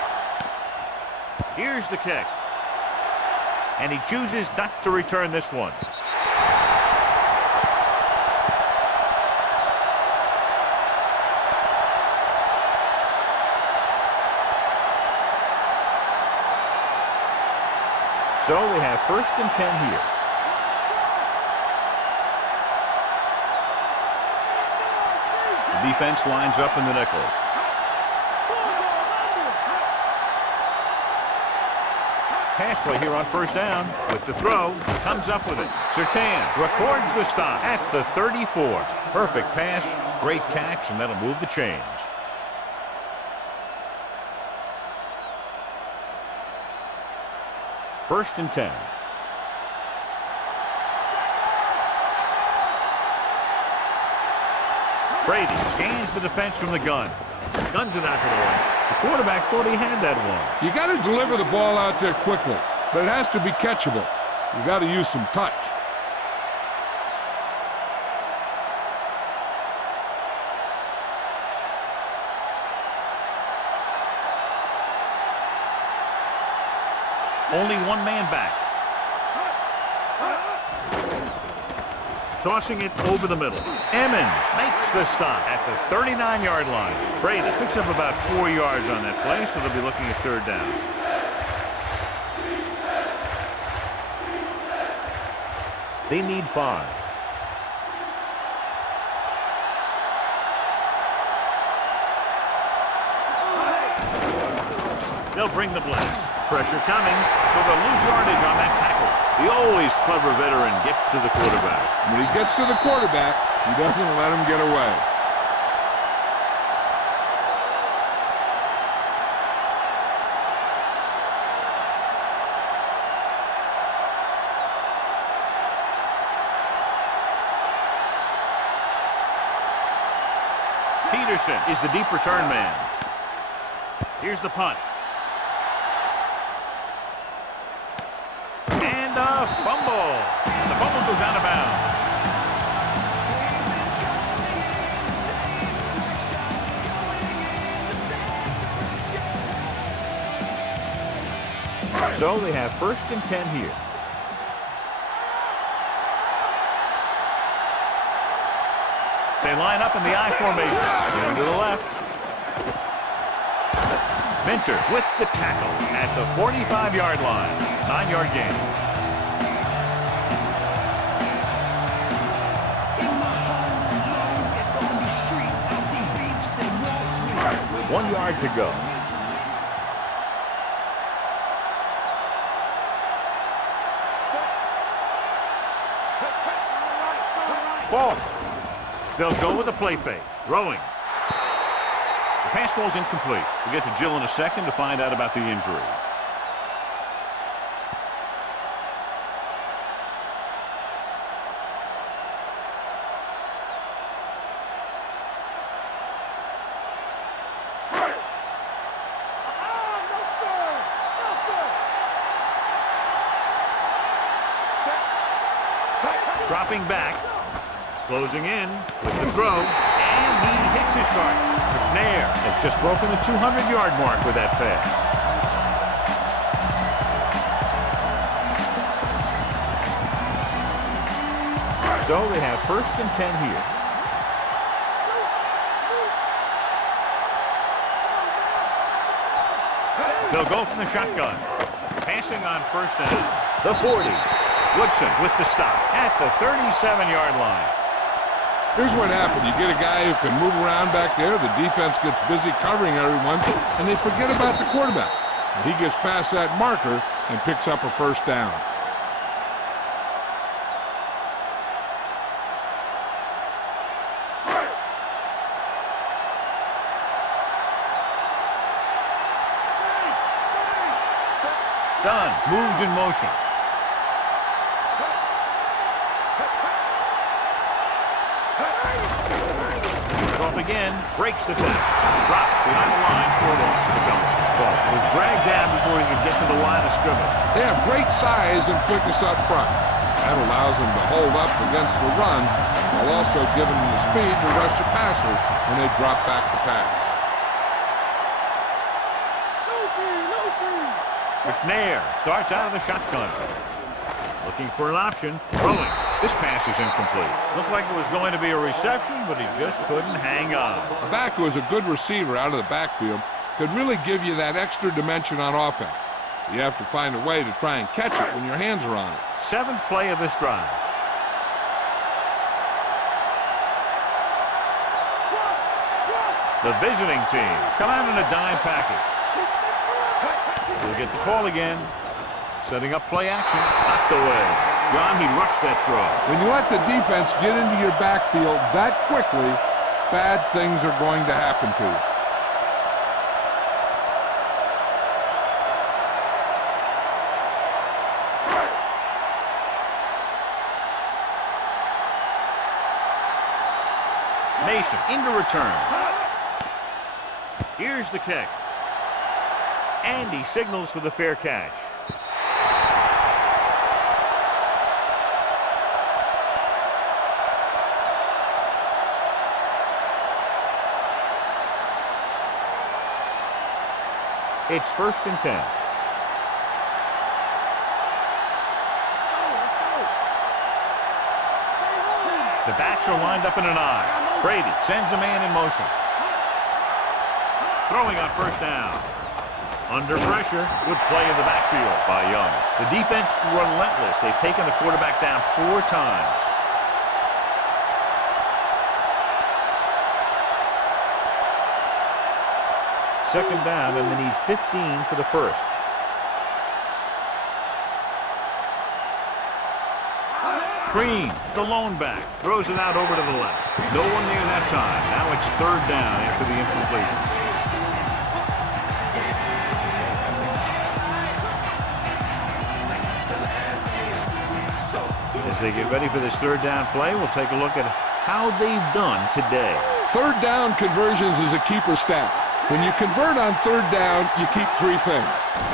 Here's the kick. And he chooses not to return this one. So they have first and 10 here. The defense lines up in the nickel. Pass play here on first down. With the throw, comes up with it. Surtain records the stop at the 34. Perfect pass, great catch, and that'll move the chains. First and 10. Brady scans the defense from the gun. Guns it out to the right. The quarterback thought he had that one. You got to deliver the ball out there quickly, but it has to be catchable. You got to use some touch. Only one man back. Tossing it over the middle. Emmons makes the stop at the 39-yard line. Brady picks up about 4 yards on that play, so they'll be looking at third down. They need 5. They'll bring the blitz. Pressure coming, so they'll lose yardage on that tackle. The always clever veteran gets to the quarterback. When he gets to the quarterback, he doesn't let him get away. Peterson is the deep return man. Here's the punt. And a fumble. The fumble goes out of bounds. So they have first and 10 here. They line up in the I formation. Into the left. Minter with the tackle at the 45-yard line. 9-yard gain. One yard to go. Ball. They'll go with a play fake. Throwing. The pass ball's incomplete. We'll get to Jill in a second to find out about the injury. Dropping back, closing in with the throw, and he hits his target. McNair has just broken the 200-yard mark with that pass. So they have first and 10 here. They'll go from the shotgun. Passing on first down. The 40. Woodson with the stop at the 37-yard line. Here's what happened. You get a guy who can move around back there. The defense gets busy covering everyone, and they forget about the quarterback. And he gets past that marker and picks up a first down. Dunn moves in motion. Off again, breaks the tackle. Drop behind the line for a loss of the goal. Ball was dragged down before he could get to the line of scrimmage. They have great size and quickness up front. That allows them to hold up against the run while also giving them the speed to rush the passer when they drop back to pass. McNair starts out of the shotgun. Looking for an option. Throwing. This pass is incomplete. Looked like it was going to be a reception, but he just couldn't hang on. A back who is a good receiver out of the backfield could really give you that extra dimension on offense. You have to find a way to try and catch it when your hands are on it. 7th play of this drive. The visiting team come out in a dime package. We'll get the call again. Setting up play action. Knocked away. John, he rushed that throw. When you let the defense get into your backfield that quickly, bad things are going to happen to you. Mason into return. Here's the kick. And he signals for the fair catch. It's 1st and 10. The backs are lined up in an I. Brady sends a man in motion. Throwing on first down. Under pressure, good play in the backfield by Young. The defense relentless. They've taken the quarterback down 4 times. Second down, and they need 15 for the first. Green, the lone back, throws it out over to the left. No one there that time. Now it's 3rd down after the incompletion. As they get ready for this 3rd down play, we'll take a look at how they've done today. 3rd down conversions is a keeper stat. When you convert on 3rd down, you keep 3 things.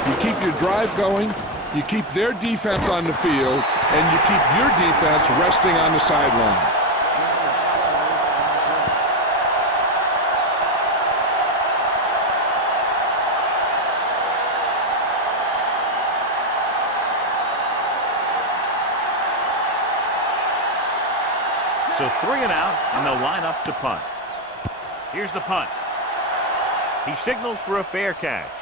You keep your drive going, you keep their defense on the field, and you keep your defense resting on the sideline. So 3 and out, and they'll line up to punt. Here's the punt. He signals for a fair catch.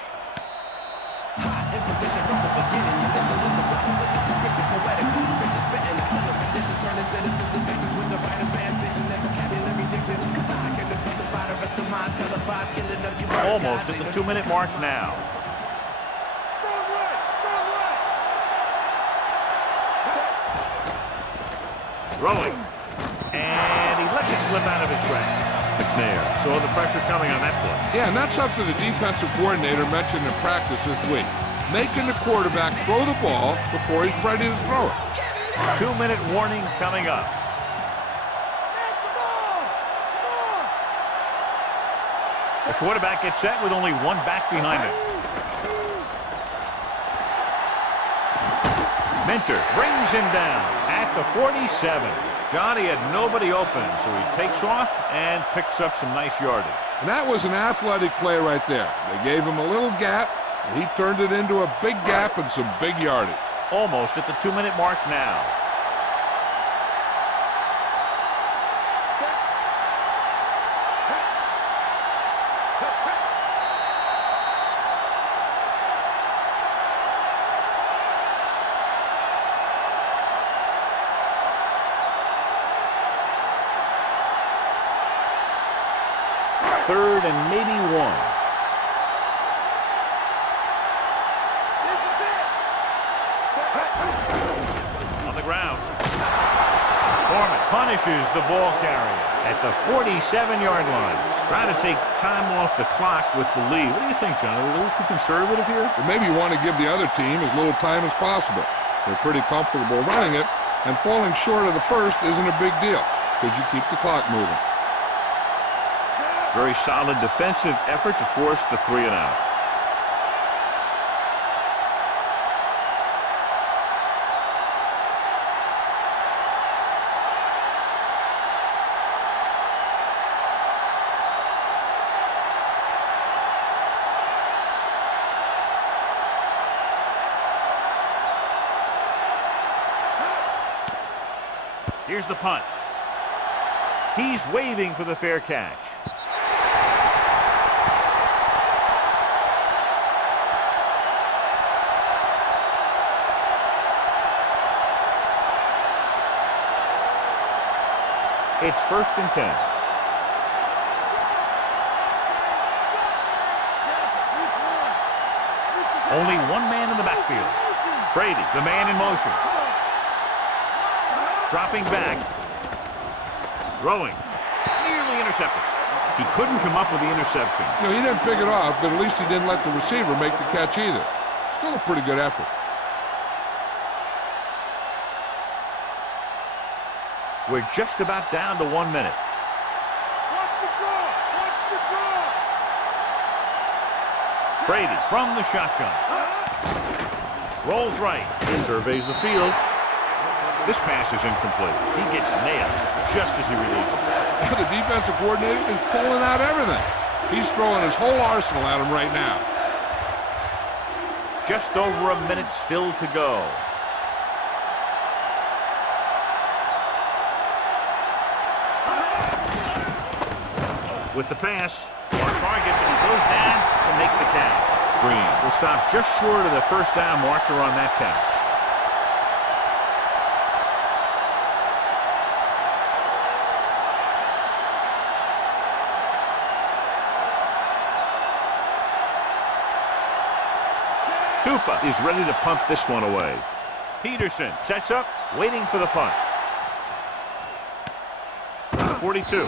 In position from the beginning, you listen to the rhyme with the descriptive poetic picture spitting out the rendition, turning citizens and victims with the writer's ambition and vocabulary diction. Cause I can specify the rest of my televised killing of you. Almost at the 2-minute mark now. Throwing. And he lets it slip out of his grasp. McNair saw the pressure coming on that play. Yeah, and that's something the defensive coordinator mentioned in practice this week. Making the quarterback throw the ball before he's ready to throw it. 2-minute warning coming up. The quarterback gets set with only 1 back behind him. Minter brings him down at the 47. Johnny had nobody open, so he takes off and picks up some nice yardage. And that was an athletic play right there. They gave him a little gap, and he turned it into a big gap and some big yardage. Almost at the 2-minute mark now. 3rd and maybe 1. On the ground. Foreman punishes the ball carrier at the 47-yard line. Trying to take time off the clock with the lead. What do you think, John? Are we a little too conservative here? Or maybe you want to give the other team as little time as possible. They're pretty comfortable running it, and falling short of the first isn't a big deal because you keep the clock moving. Very solid defensive effort to force the 3 and out. Here's the punt. He's waving for the fair catch. It's 1st and 10. Only one man in the backfield. Brady, the man in motion. Dropping back. Throwing. Nearly intercepted. He couldn't come up with the interception. You know, he didn't pick it off, but at least he didn't let the receiver make the catch either. Still a pretty good effort. We're just about down to 1 minute. Watch the draw! Watch the draw! Brady from the shotgun. Rolls right. He surveys the field. This pass is incomplete. He gets nailed just as he releases it. The defensive coordinator is pulling out everything. He's throwing his whole arsenal at him right now. Just over a minute still to go. With the pass, on target, and he goes down to make the catch. Green will stop just short of the 1st down marker on that catch. Tupa is ready to punt this one away. Peterson sets up, waiting for the punt. 42.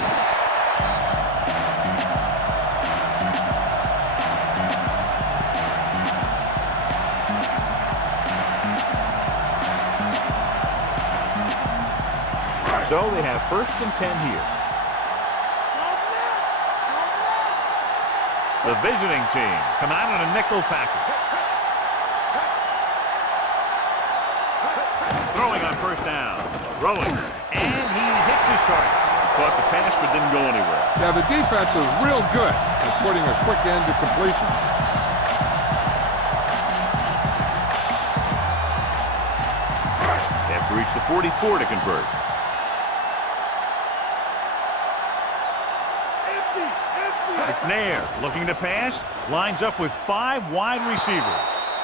So they have 1st and 10 here. The visiting team come out on a nickel package. Throwing on 1st down. Throwing. And he hits his target. Caught the pass but didn't go anywhere. Yeah, the defense is real good at putting a quick end to completion. They have to reach the 44 to convert. McNair looking to pass. Lines up with 5 wide receivers.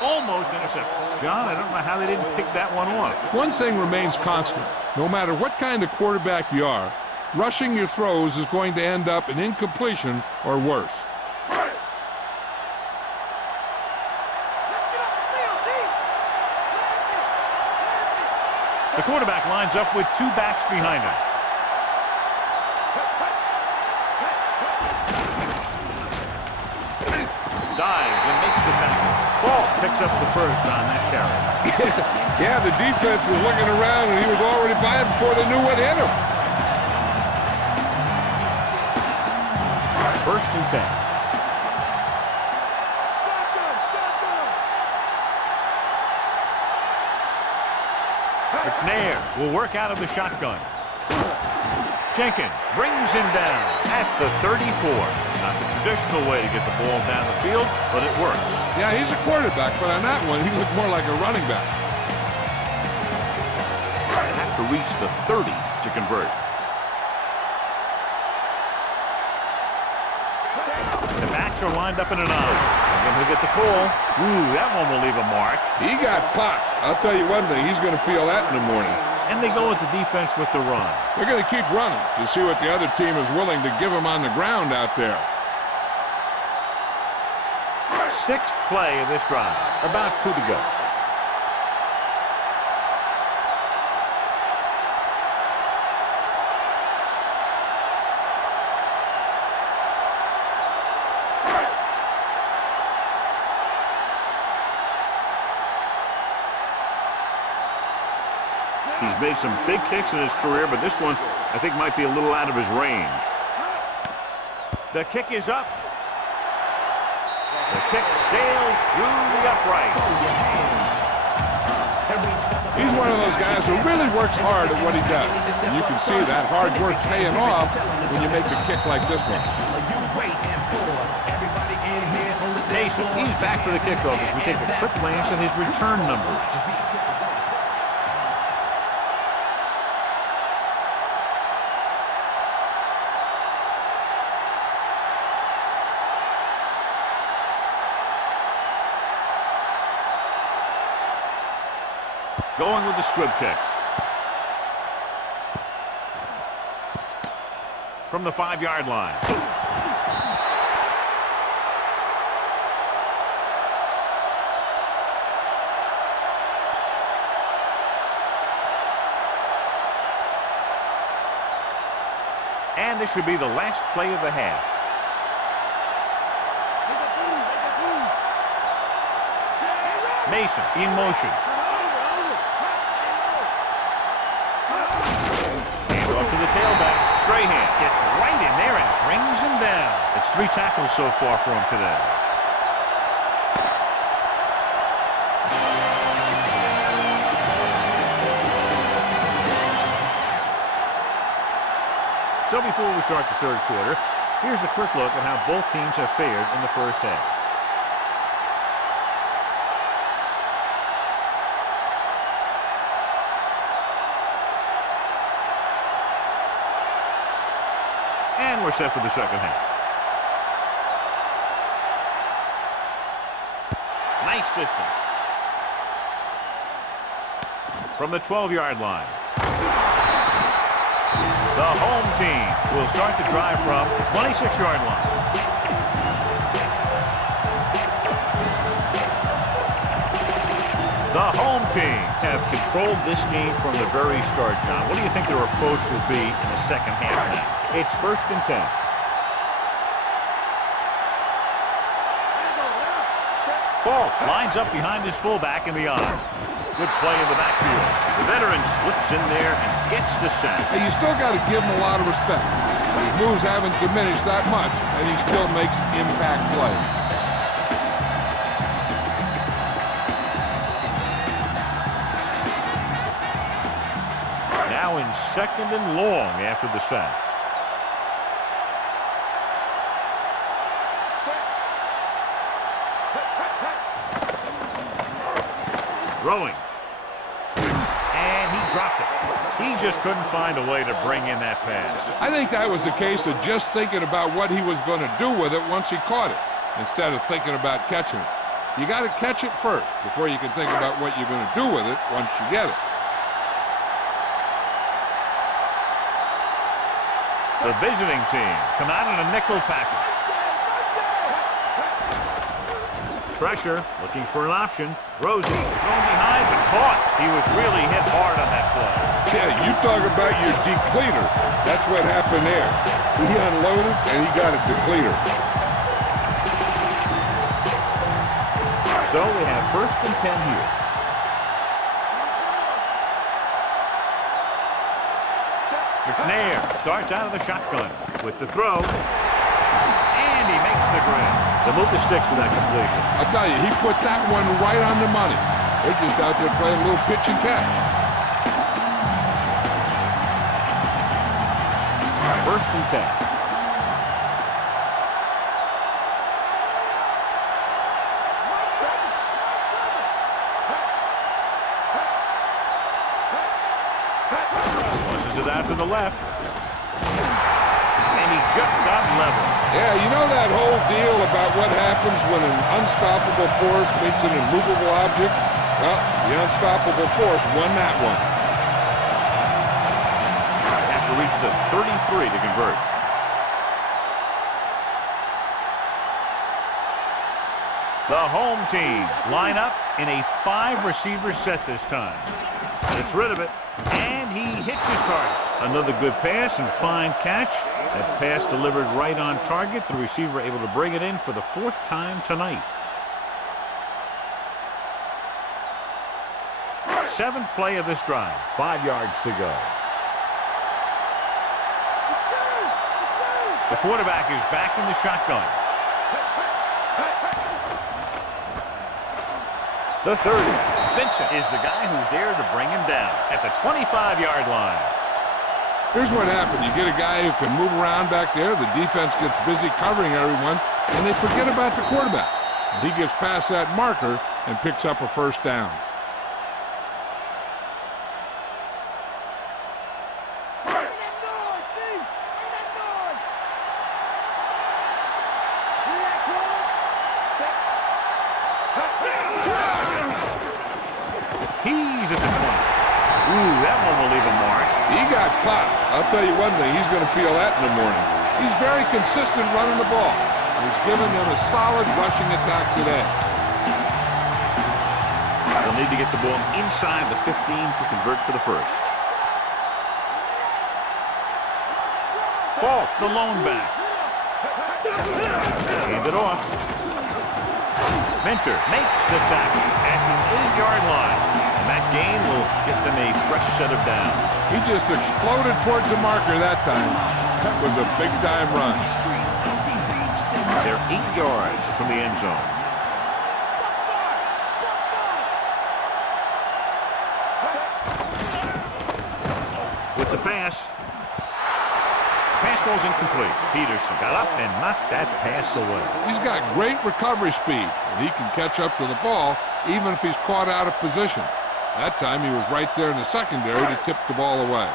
Almost intercepted. John, I don't know how they didn't pick that one off. One thing remains constant. No matter what kind of quarterback you are, rushing your throws is going to end up in incompletion or worse. The quarterback lines up with 2 backs behind him. Dives and makes the tackle. Ball picks up the 1st on that carry. Yeah, the defense was looking around and he was already by it before they knew what hit him. 1st and 10. McNair will work out of the shotgun. Jenkins brings him down at the 34. Not the traditional way to get the ball down the field, but it works. Yeah, he's a quarterback, but on that one, he looked more like a running back. Have to reach the 30 to convert. The backs are lined up in an eye. And he'll get the call. Ooh, that one will leave a mark. He got popped. I'll tell you one thing, he's going to feel that in the morning. And they go with the defense with the run. They're going to keep running to see what the other team is willing to give them on the ground out there. Sixth play of this drive. About 2 to go. He's made some big kicks in his career, but this one, I think, might be a little out of his range. The kick is up. The kick sails through the upright. He's one of those guys who really works hard at what he does. And you can see that hard work paying off when you make a kick like this one. Mason, he's back for the kickoff as we take a quick glance at his return numbers. Going with the squib kick. From the 5-yard line. And this should be the last play of the half. Mason in motion. To the tailback. Strahan gets right in there and brings him down. It's 3 tackles so far for him today. So before we start the third quarter, here's a quick look at how both teams have fared in the first half. And we're set for the second half. Nice distance. From the 12-yard line. The home team will start the drive from the 26-yard line. The home team have controlled this game from the very start, John. What do you think their approach will be in the second half now? It's 1st and 10. Falk lines up behind his fullback in the eye. Good play in the backfield. The veteran slips in there and gets the sack. Hey, you still got to give him a lot of respect. His moves haven't diminished that much, and he still makes impact plays. Now in 2nd and long after the sack. Throwing. And he dropped it. He just couldn't find a way to bring in that pass. I think that was a case of just thinking about what he was going to do with it once he caught it, instead of thinking about catching it. You got to catch it first before you can think about what you're going to do with it once you get it. The visiting team come out in a nickel package. Pressure, looking for an option. Rosie thrown behind, but caught. He was really hit hard on that play. Yeah, you talk about your depleter. That's what happened there. He unloaded, and he got a depleter. So we have 1st and 10 here. McNair starts out of the shotgun with the throw. And he makes the grab. They'll move the sticks with that completion. I'll tell you, he put that one right on the money. They're just out there playing a little pitch and catch. 1st and 10. Pushes it out to the left. And he just got level. Yeah, you know that whole deal about what happens when an unstoppable force meets an immovable object? Well, the unstoppable force won that one. Have to reach the 33 to convert. The home team line up in a 5-receiver set this time. Gets rid of it, and he hits his target. Another good pass and fine catch. That pass delivered right on target. The receiver able to bring it in for the 4th time tonight. 7th play of this drive. 5 yards to go. The quarterback is back in the shotgun. The 30. Vincent is the guy who's there to bring him down at the 25-yard line. Here's what happened. You get a guy who can move around back there. The defense gets busy covering everyone, and they forget about the quarterback. He gets past that marker and picks up a 1st down. He's at the 20. Ooh, that one will leave a mark. He got caught. I'll tell you one thing, he's going to feel that in the morning. He's very consistent running the ball. He's given them a solid rushing attack today. They'll need to get the ball inside the 15 to convert for the 1st. Falk, the lone back. Hand it off. Mentor makes the tackle at the 8-yard line. And that gain will get them a fresh set of downs. He just exploded towards the marker that time. That was a big-time run. They're 8 yards from the end zone. With the pass. Pass falls incomplete. Peterson got up and knocked that pass away. He's got great recovery speed, and he can catch up to the ball even if he's caught out of position. That time he was right there in the secondary to tip the ball away.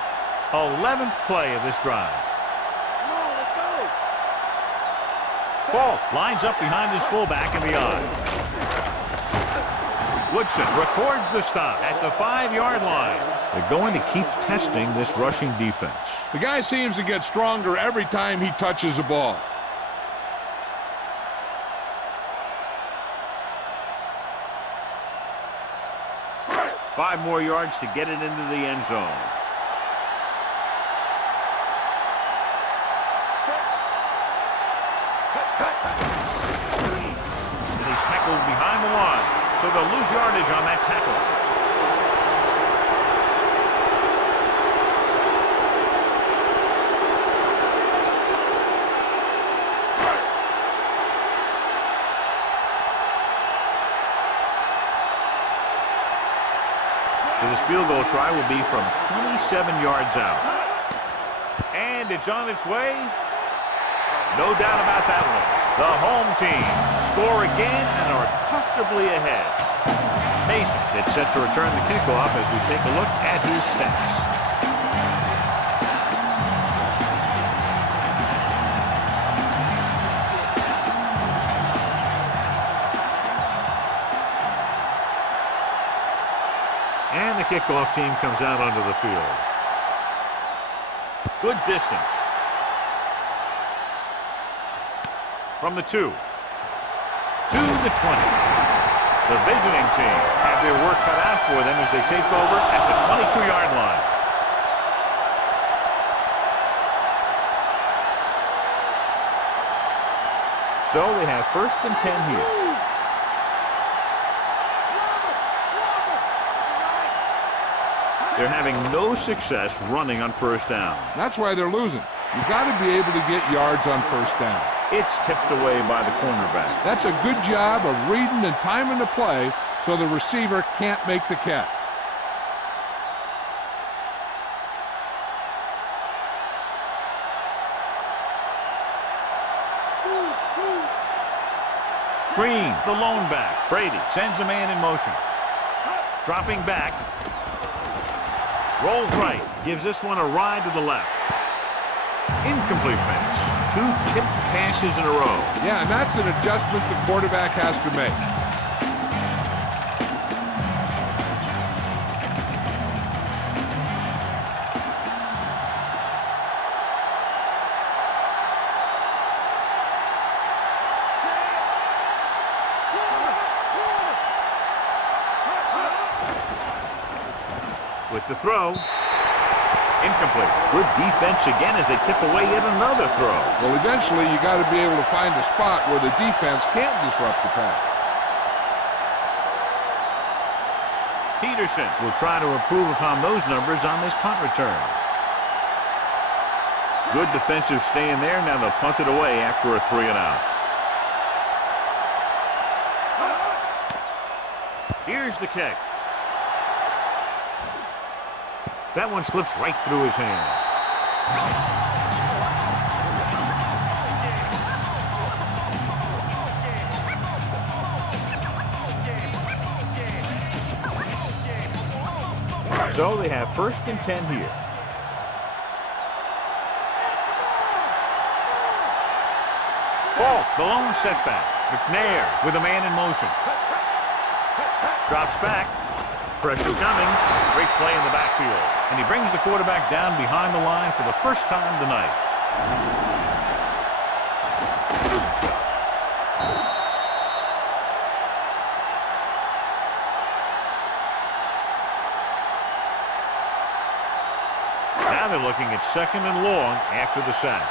11th play of this drive. Falk lines up behind his fullback in the eye. Woodson records the stop at the 5-yard line. They're going to keep testing this rushing defense. The guy seems to get stronger every time he touches the ball. Five more yards to get it into the end zone. And he's tackled behind the line, so they'll lose yardage on that tackle. So this field goal try will be from 27 yards out. And it's on its way. No doubt about that one. The home team score again and are comfortably ahead. Mason gets set to return the kickoff as we take a look at his stats. And the kickoff team comes out onto the field. Good distance. From the 2 to the 20. The visiting team have their work cut out for them as they take over at the 22-yard line. So they have 1st and 10 here. They're having no success running on 1st down. That's why they're losing. You got to be able to get yards on 1st down. It's tipped away by the cornerback. That's a good job of reading and timing the play so the receiver can't make the catch. Green, the lone back. Brady sends a man in motion. Dropping back. Rolls right. Gives this one a ride to the left. Incomplete pass. 2 tipped passes in a row. Yeah, and that's an adjustment the quarterback has to make. with the throw. Incomplete. Good defense again as they tip away yet another throw. Well, eventually you got to be able to find a spot where the defense can't disrupt the pass. Peterson will try to improve upon those numbers on this punt return. Good defensive stand there. Now they'll punt it away after a 3-and-out. Here's the kick. That one slips right through his hands. So they have 1st and 10 here. Falk, the lone setback. McNair with a man in motion. Drops back. Pressure coming. Great play in the backfield. And he brings the quarterback down behind the line for the first time tonight. Now they're looking at 2nd and long after the sack.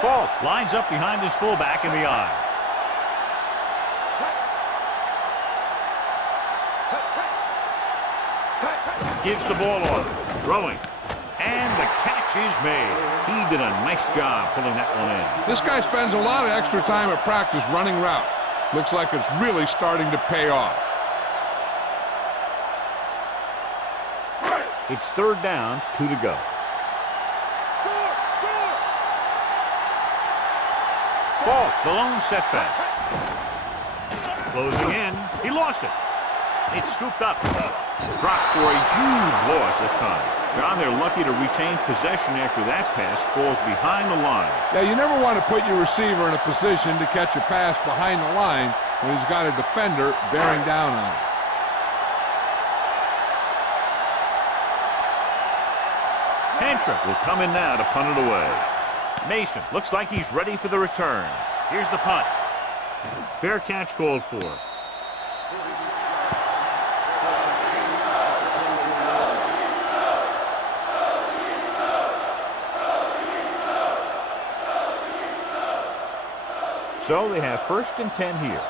Falk lines up behind his fullback in the eye. Gives the ball off. Throwing. And the catch is made. He did a nice job pulling that one in. This guy spends a lot of extra time at practice running routes. Looks like it's really starting to pay off. It's 3rd down, 2 to go. Falk, the lone setback. Closing in. He lost it. It's scooped up. Dropped for a huge loss this time. John, they're lucky to retain possession after that pass falls behind the line. Yeah, you never want to put your receiver in a position to catch a pass behind the line when he's got a defender bearing down on him. Hantra will come in now to punt it away. Mason looks like he's ready for the return. Here's the punt. Fair catch called for. So they have 1st and 10 here.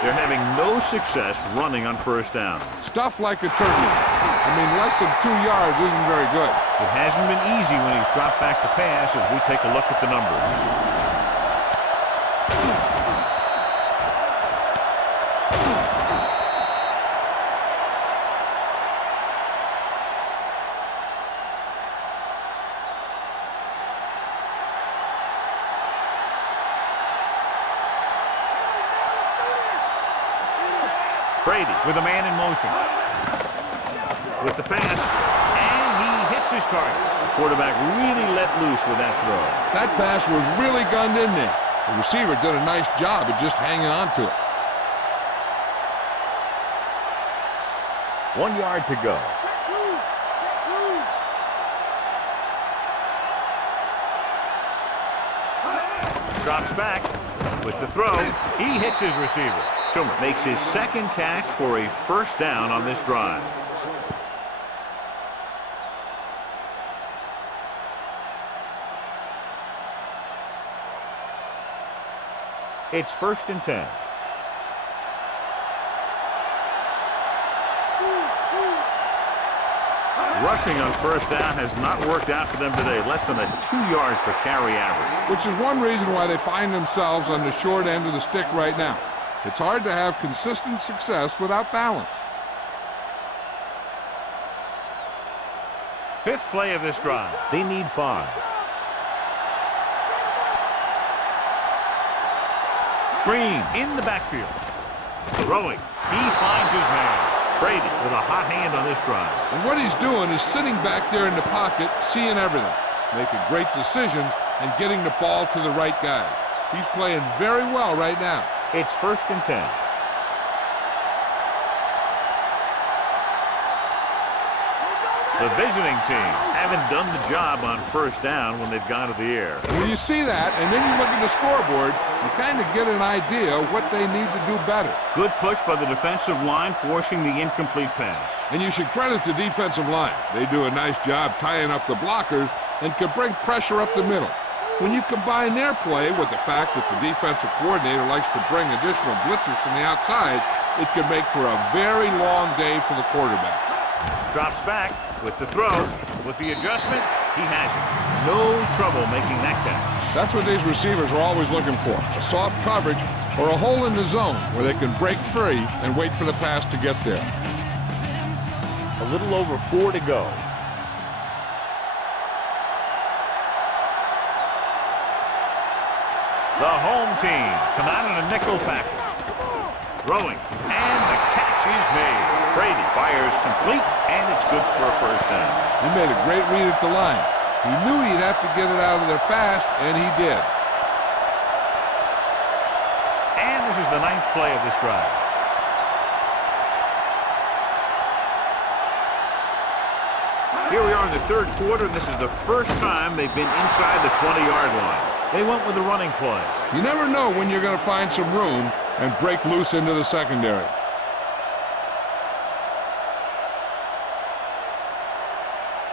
They're having no success running on 1st down. Stuff like a turkey. I mean, less than 2 yards isn't very good. It hasn't been easy when he's dropped back to pass as we take a look at the numbers. Brady with a man in motion. With the pass, and he hits his target. The quarterback really let loose with that throw. That pass was really gunned in there. The receiver did a nice job of just hanging on to it. 1 yard to go. Drops back with the throw. He hits his receiver. Toomer makes his 2nd catch for a 1st down on this drive. It's 1st and 10. Rushing on 1st down has not worked out for them today. Less than a 2 yards per carry average. Which is one reason why they find themselves on the short end of the stick right now. It's hard to have consistent success without balance. 5th play of this drive. They need 5. Green in the backfield. Throwing. He finds his man. Brady with a hot hand on this drive. And what he's doing is sitting back there in the pocket, seeing everything, making great decisions, and getting the ball to the right guy. He's playing very well right now. It's 1st and 10. The visiting team haven't done the job on first down when they've gone to the air. When you see that, and then you look at the scoreboard, you kind of get an idea of what they need to do better. Good push by the defensive line, forcing the incomplete pass. And you should credit the defensive line. They do a nice job tying up the blockers and can bring pressure up the middle. When you combine their play with the fact that the defensive coordinator likes to bring additional blitzers from the outside, it can make for a very long day for the quarterback. Drops back with the throw. With the adjustment, he has it. No trouble making that catch. That's what these receivers are always looking for, a soft coverage or a hole in the zone where they can break free and wait for the pass to get there. A little over 4 to go. The home team come out in a nickel package. Throwing, and the catch is made. Brady fires complete, and it's good for a first down. He made a great read at the line. He knew he'd have to get it out of there fast, and he did. And this is the 9th play of this drive. Here we are in the 3rd quarter, and this is the first time they've been inside the 20-yard line. They went with the running play. You never know when you're going to find some room and break loose into the secondary.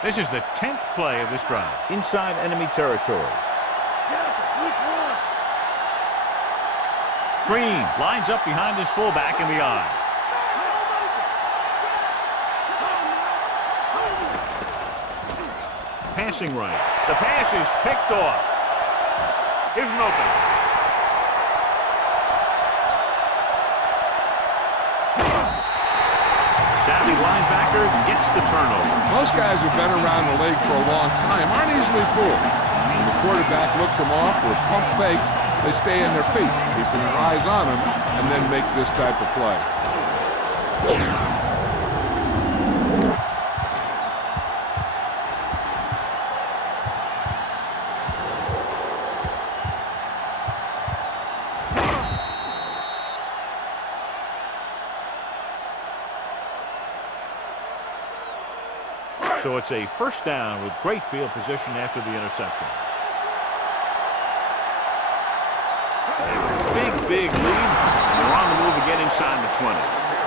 This is the 10th play of this drive. Inside enemy territory. Green lines up behind his fullback in the eye. Passing right. The pass is picked off. Here's an open. Savvy linebacker gets the turnover. Most guys who've been around the league for a long time aren't easily fooled. When the quarterback looks them off with pump fakes, they stay in their feet, keeping their eyes on them, and then make this type of play. So it's a first down with great field position after the interception. Big lead. They're on the move again inside the 20.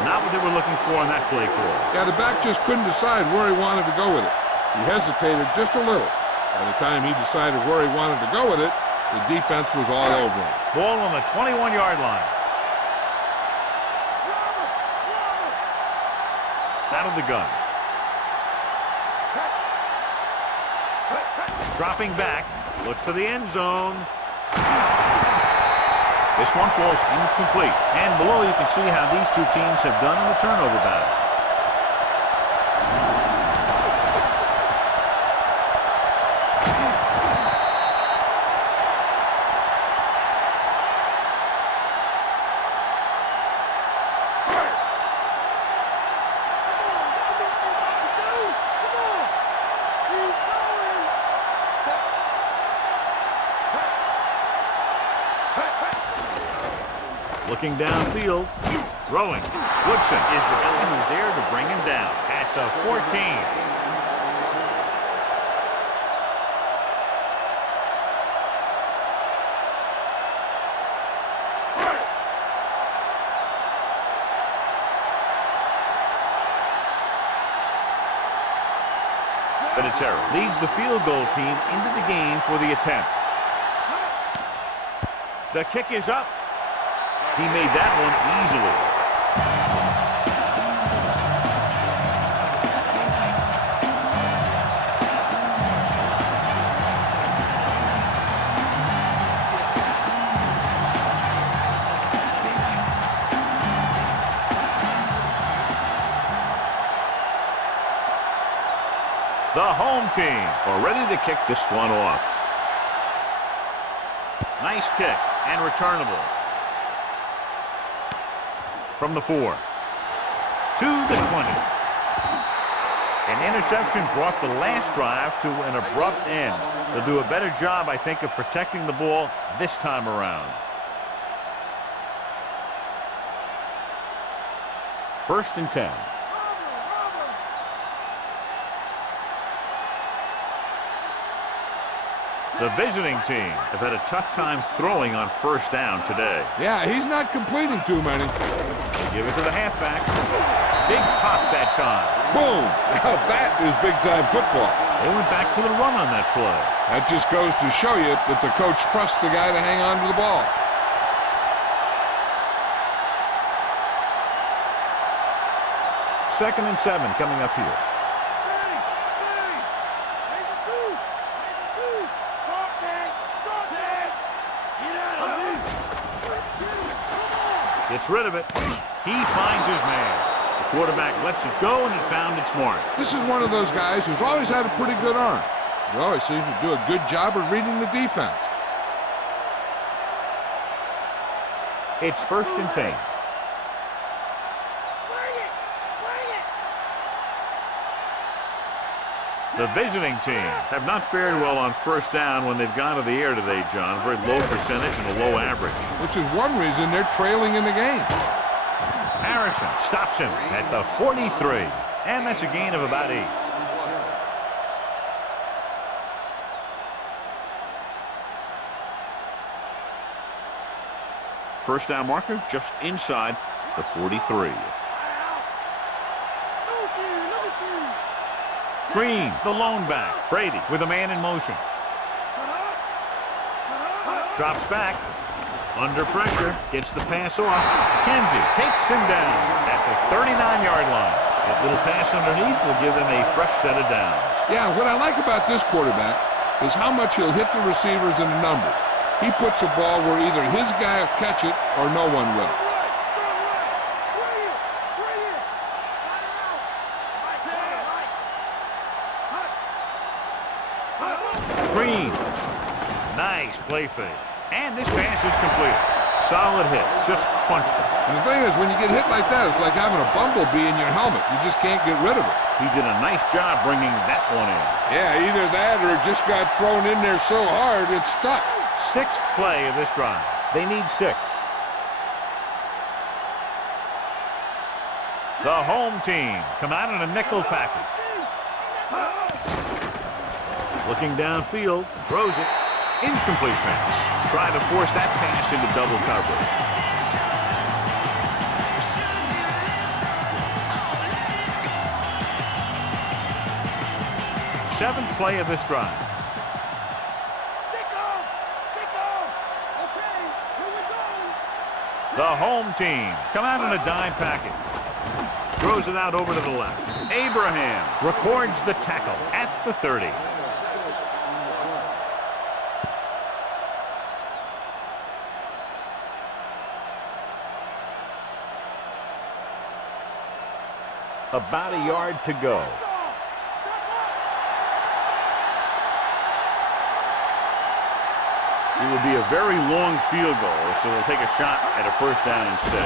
Not what they were looking for on that play call. Yeah, the back just couldn't decide where he wanted to go with it. He hesitated just a little. By the time he decided where he wanted to go with it, the defense was all over him. Ball on the 21-yard line. Out of the gun. Dropping back, looks to the end zone. This one falls incomplete. And below you can see how these two teams have done in the turnover battle. Looking downfield, throwing. Woodson is the guy who's there to bring him down at the 14. Vinatieri leads the field goal team into the game for the attempt. The kick is up. He made that one easily. The home team are ready to kick this one off. Nice kick and returnable. From the 4 to the 20. An interception brought the last drive to an abrupt end. They'll do a better job, I think, of protecting the ball this time around. First and 10. The visiting team have had a tough time throwing on first down today. Yeah, he's not completing too many. They give it to the halfback. Big pop that time. Boom! Now that is big-time football. They went back to the run on that play. That just goes to show you that the coach trusts the guy to hang on to the ball. Second and 7 coming up here. Gets rid of it. He finds his man. The quarterback lets it go, and it found its mark. This is one of those guys who's always had a pretty good arm. He always seems to do a good job of reading the defense. It's first and 10. The visiting team have not fared well on first down when they've gone to the air today, John. Very low percentage and a low average. Which is one reason they're trailing in the game. Harrison stops him at the 43. And that's a gain of about 8. First down marker just inside the 43. Green, the lone back. Brady with a man in motion. Drops back. Under pressure. Gets the pass off. Kenzie takes him down at the 39-yard line. That little pass underneath will give them a fresh set of downs. Yeah, what I like about this quarterback is how much he'll hit the receivers in the numbers. He puts a ball where either his guy will catch it or no one will. Green. Nice play fake. And this pass is complete. Solid hit. Just crunched it. And the thing is, when you get hit like that, it's like having a bumblebee in your helmet. You just can't get rid of it. He did a nice job bringing that one in. Yeah, either that or it just got thrown in there so hard it's stuck. Sixth play of this drive. They need 6. The home team come out in a nickel package. Looking downfield, throws it. Incomplete pass. Try to force that pass into double coverage. Seventh play of this drive. The home team come out in a dime package. Throws it out over to the left. Abraham records the tackle at the 30. About a yard to go. It will be a very long field goal, so they'll take a shot at a first down instead.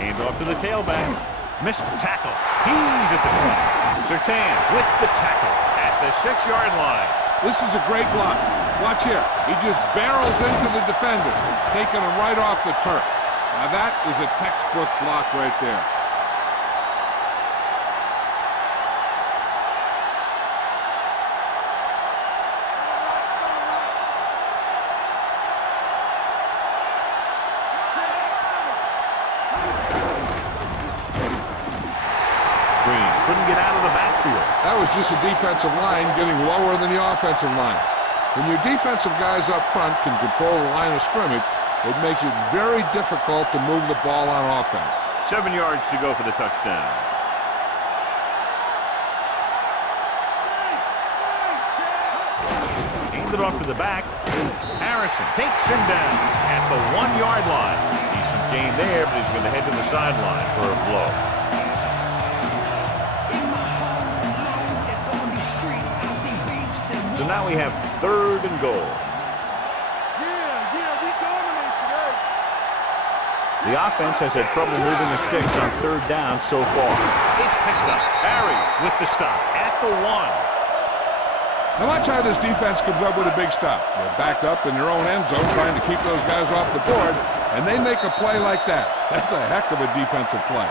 Hand off to the tailback. Missed tackle. He's at the 20. Surtain with the tackle at the 6-yard line. This is a great block. Watch here. He just barrels into the defender, taking him right off the turf. Now that is a textbook block right there. Couldn't get out of the backfield. That was just a defensive line getting lower than the offensive line. When your defensive guys up front can control the line of scrimmage, it makes it very difficult to move the ball on offense. 7 yards to go for the touchdown. Hand it off to the back. Harrison takes him down at the 1-yard line. Decent gain there, but he's going to head to the sideline for a blow. So now we have 3rd and goal. The offense has had trouble moving the sticks on 3rd down so far. It's picked up. Barry with the stop at the 1. Now watch how this defense comes up with a big stop. They're backed up in their own end zone trying to keep those guys off the board, and they make a play like that. That's a heck of a defensive play.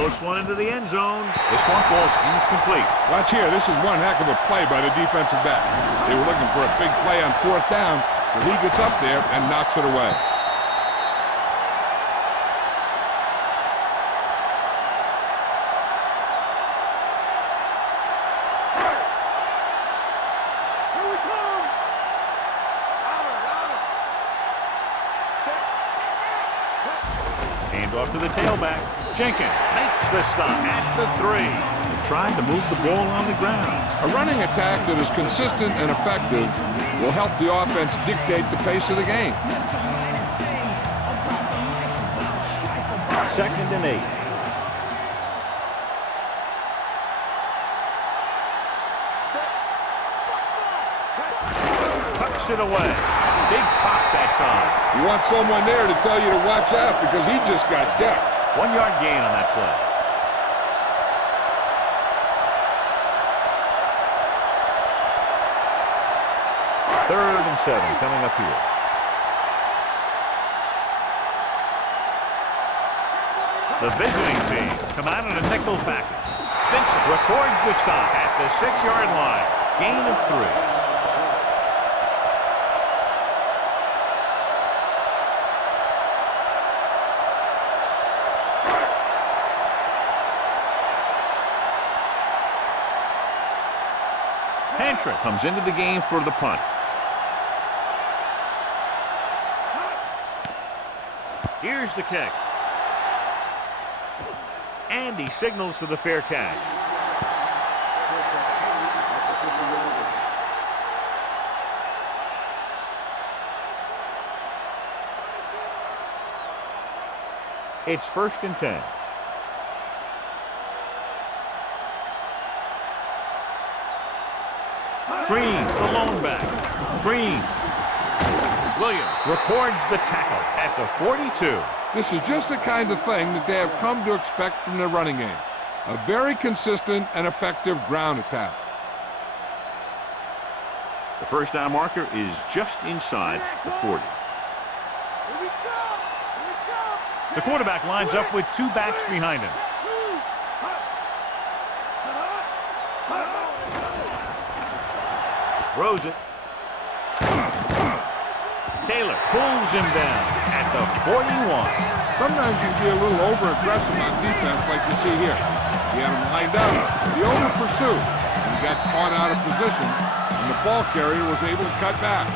close one into the end zone. This one falls incomplete. Watch here. This is one heck of a play by the defensive back. They were looking for a big play on fourth down, but he gets up there and knocks it away. Off to the tailback. Jenkins makes the stop at the 3. Trying to move the ball on the ground. A running attack that is consistent and effective will help the offense dictate the pace of the game. 2nd and 8. Tucks it away. Big pop that time. You want someone there to tell you to watch out because he just got decked. 1 yard gain on that play. Third and 7 coming up here. The visiting team come out in a nickel package. Vincent records the stop at the 6-yard line. Gain of 3. Comes into the game for the punt. Here's the kick. And he signals for the fair catch. It's 1st and 10. Green, the lone back. Green. Williams records the tackle at the 42. This is just the kind of thing that they have come to expect from their running game. A very consistent and effective ground attack. The first down marker is just inside the 40. The quarterback lines up with 2 backs behind him. Throws it. Taylor pulls him down at the 41. Sometimes you can be a little over-aggressive on defense like you see here. He had him lined up. The owner pursued. He got caught out of position, and the ball carrier was able to cut back.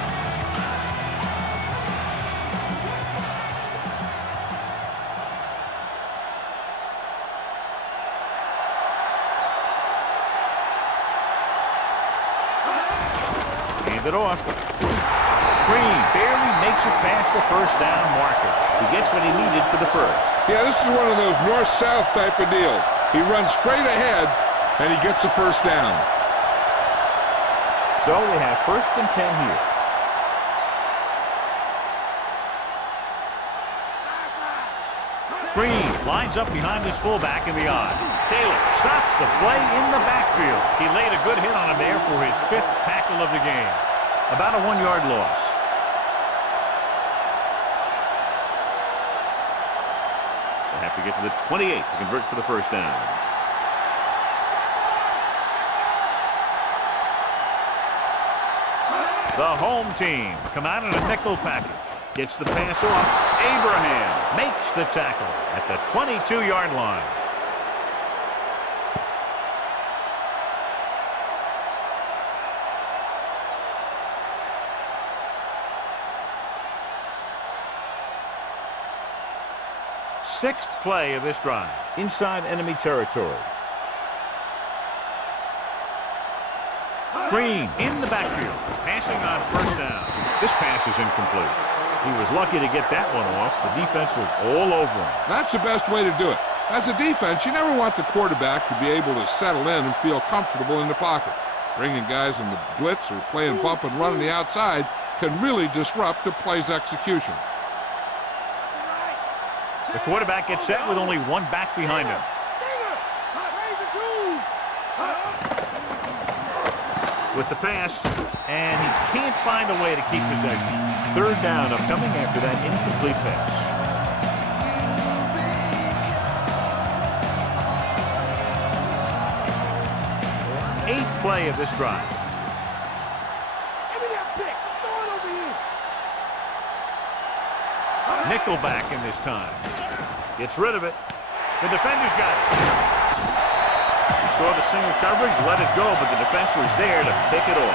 It off. Green barely makes it past the first down marker. He gets what he needed for the first. Yeah, this is one of those north-south type of deals. He runs straight ahead, and he gets the first down. So they have 1st and 10 here. Green lines up behind his fullback in the odd. Taylor stops the play in the backfield. He laid a good hit on him there for his 5th tackle of the game. About a 1-yard loss. They have to get to the 28 to convert for the first down. The home team come out in a nickel package. Gets the pass off. Abraham makes the tackle at the 22-yard line. Sixth play of this drive. Inside enemy territory. Green in the backfield. Passing on first down. This pass is incomplete. He was lucky to get that one off. The defense was all over him. That's the best way to do it. As a defense, you never want the quarterback to be able to settle in and feel comfortable in the pocket. Bringing guys in the blitz or playing bump and run on the outside can really disrupt the play's execution. The quarterback gets set with only 1 back behind him. With the pass, and he can't find a way to keep possession. 3rd down upcoming after that incomplete pass. play of this drive. Give me that pick. Throw it over here. Nickelback in this time. Gets rid of it. The defender's got it. He saw the single coverage, let it go, but the defense was there to pick it off.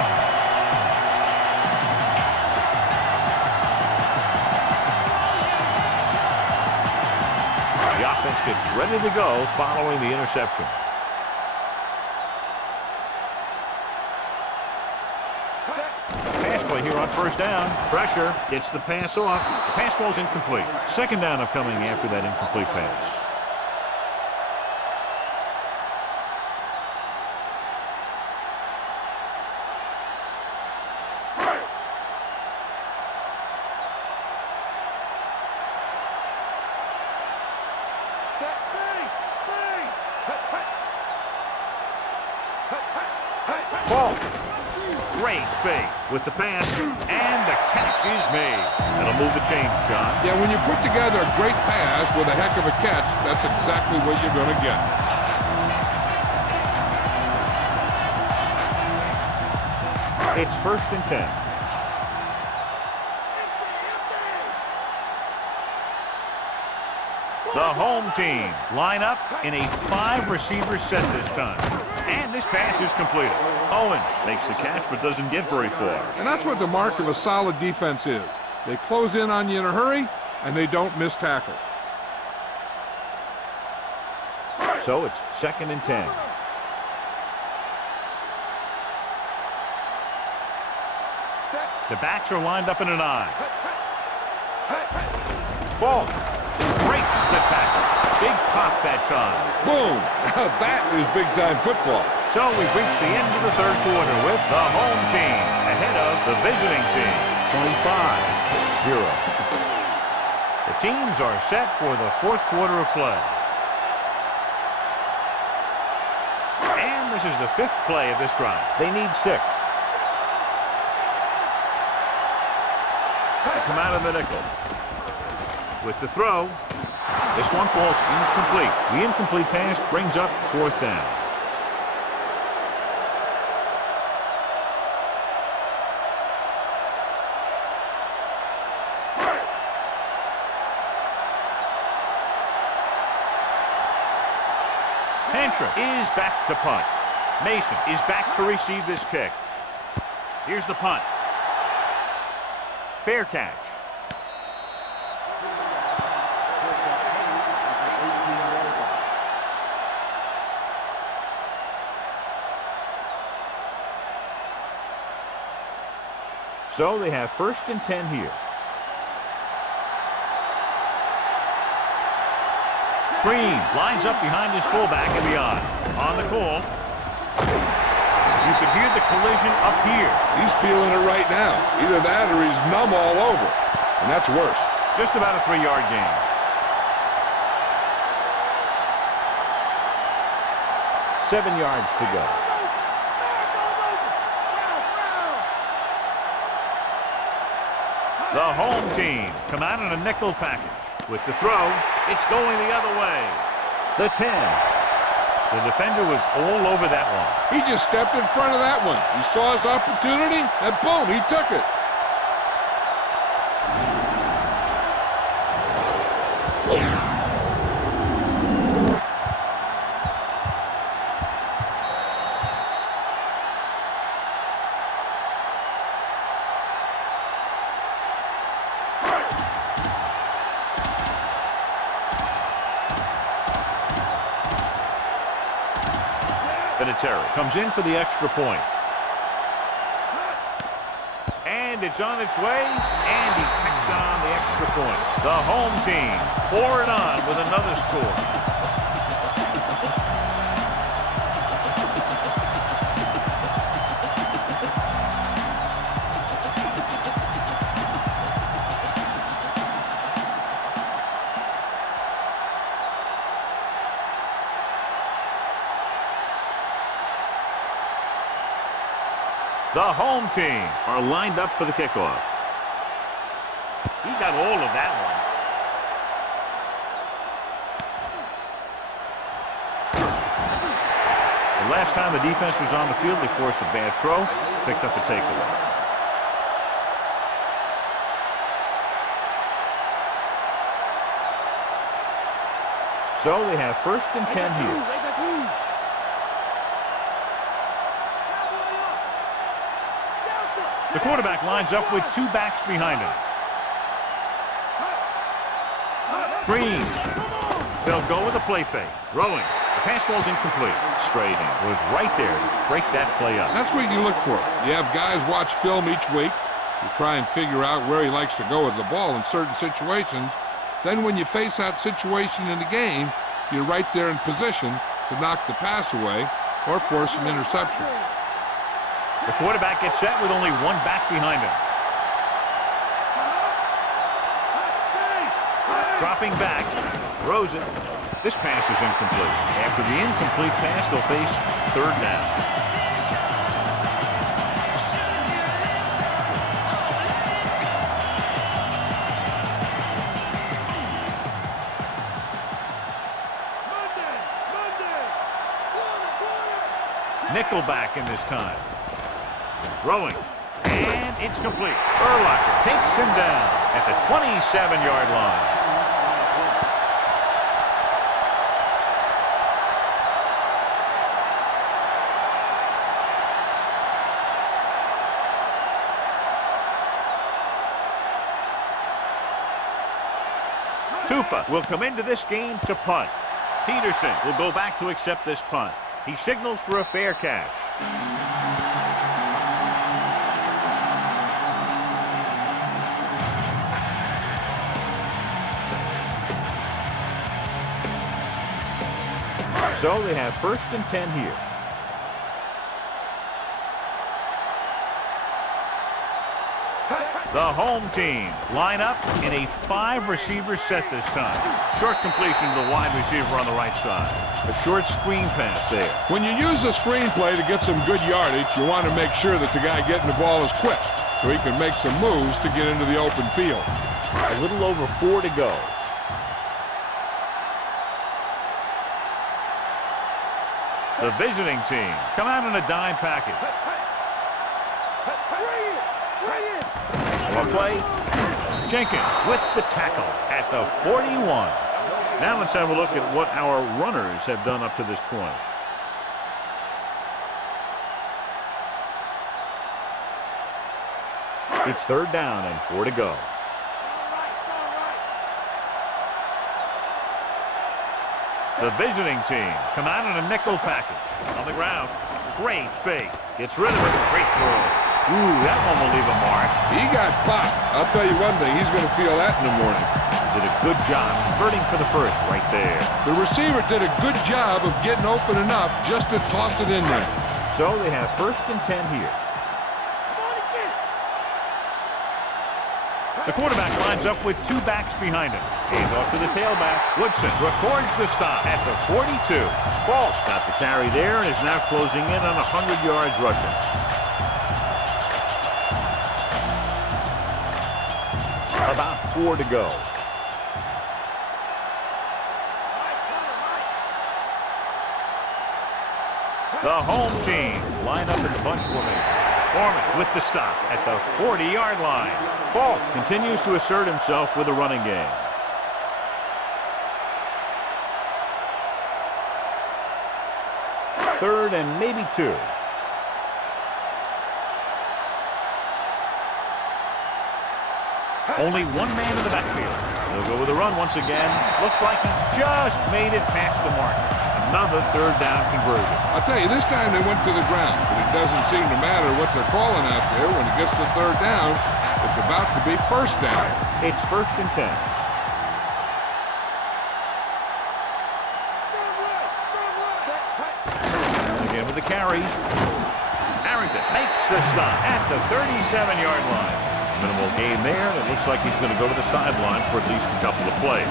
The offense gets ready to go following the interception. Pass play here on first down. Pressure gets the pass off. The pass ball's incomplete. Second down upcoming after that incomplete pass. Ball. Great fake with the pass, and the catch is made. That'll move the chains, John. Yeah, when you put together a great pass with a heck of a catch, that's exactly what you're going to get. It's 1st and 10. The home team line up in a 5-receiver set this time. And this pass is completed. Owens makes the catch but doesn't get very far. And that's what the mark of a solid defense is. They close in on you in a hurry, and they don't miss tackle. So it's 2nd and 10. The backs are lined up in an I. Ball. Breaks the tackle. Big pop that time. Boom! Now that is big-time football. So we've reached the end of the third quarter with the home team ahead of the visiting team, 25-0. The teams are set for the fourth quarter of play. And this is the 5th play of this drive. They need 6. They come out of the nickel. With the throw, this one falls incomplete. The incomplete pass brings up 4th down. Antrim is back to punt. Mason is back to receive this kick. Here's the punt. Fair catch. So they have 1st and 10 here. Green lines up behind his fullback and beyond. On the call. You could hear the collision up here. He's feeling it right now. Either that or he's numb all over. And that's worse. Just about a 3-yard gain. Seven yards to go. The home team come out in a nickel package. With the throw, it's going the other way. The 10. The defender was all over that one. He just stepped in front of that one. He saw his opportunity, and boom, he took it. Terry comes in for the extra point. And it's on its way, and he picks on the extra point. The home team pour it on with another score. The home team are lined up for the kickoff. He got all of that one. The Last time the defense was on the field, they forced a bad throw, picked up a takeaway. So they have 1st and 10 here. The quarterback lines up with 2 backs behind him. Green. They'll go with a play fake. Throwing. The pass ball's incomplete. Straight in. Was right there to break that play up. That's what you look for. You have guys watch film each week. You try and figure out where he likes to go with the ball in certain situations. Then when you face that situation in the game, you're right there in position to knock the pass away or force an interception. The quarterback gets set with only 1 back behind him. Dropping back, throws it. This pass is incomplete. After the incomplete pass, they'll face 3rd down. Nickelback in this time. Throwing. And it's complete. Urlacher takes him down at the 27-yard line. Tupa will come into this game to punt. Peterson will go back to accept this punt. He signals for a fair catch. So they have 1st and 10 here. The home team line up in a 5-receiver set this time. Short completion to the wide receiver on the right side. A short screen pass there. When you use a screen play to get some good yardage, you want to make sure that the guy getting the ball is quick so he can make some moves to get into the open field. A little over 4 to go. The visiting team come out in a dime package. A play. Jenkins with the tackle at the 41. Now let's have a look at what our runners have done up to this point. It's 3rd down and 4 to go. The visiting team come out in a nickel package. On the ground. Great fake. Gets rid of it. Great throw. Ooh, that one will leave a mark. He got popped. I'll tell you one thing. He's going to feel that in the morning. Did a good job converting for the first right there. The receiver did a good job of getting open enough just to toss it in there. So they have 1st and 10 here. The quarterback lines up with 2 backs behind him. Hands off to the tailback. Woodson records the stop at the 42. Falk got the carry there and is now closing in on 100 yards rushing. About 4 to go. The home team line up in the bunch formation. Foreman with the stop at the 40-yard line. Falk continues to assert himself with a running game. Third and maybe 2. Only 1 man in the backfield. He'll go with a run once again. Looks like he just made it past the mark. Another 3rd down conversion. I'll tell you, this time they went to the ground, but it doesn't seem to matter what they're calling out there. When it gets to 3rd down, it's about to be 1st down. It's 1st and 10. Again with the carry. Harrington makes the stop at the 37-yard line. Minimal gain there, and it looks like he's going to go to the sideline for at least a couple of plays.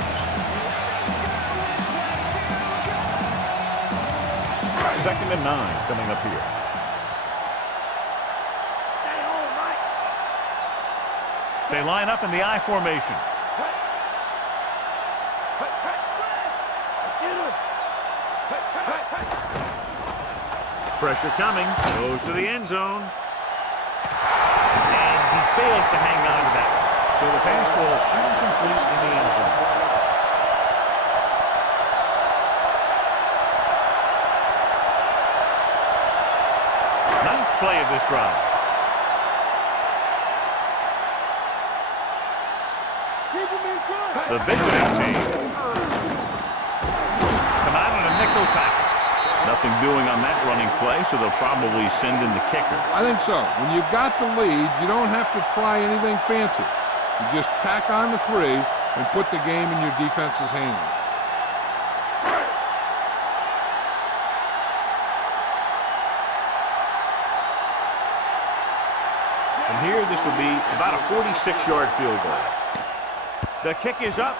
2nd and 9 coming up here. They line up in the I formation. pressure coming. Goes to the end zone. And he fails to hang on to that. So the pass falls incomplete in the end zone. Ninth play of this drive. The visiting team come out in a nickel package. Nothing doing on that running play, so they'll probably send in the kicker. I think so. When you've got the lead, you don't have to try anything fancy. You just tack on the 3 and put the game in your defense's hands. From here, this will be about a 46-yard field goal. The kick is up.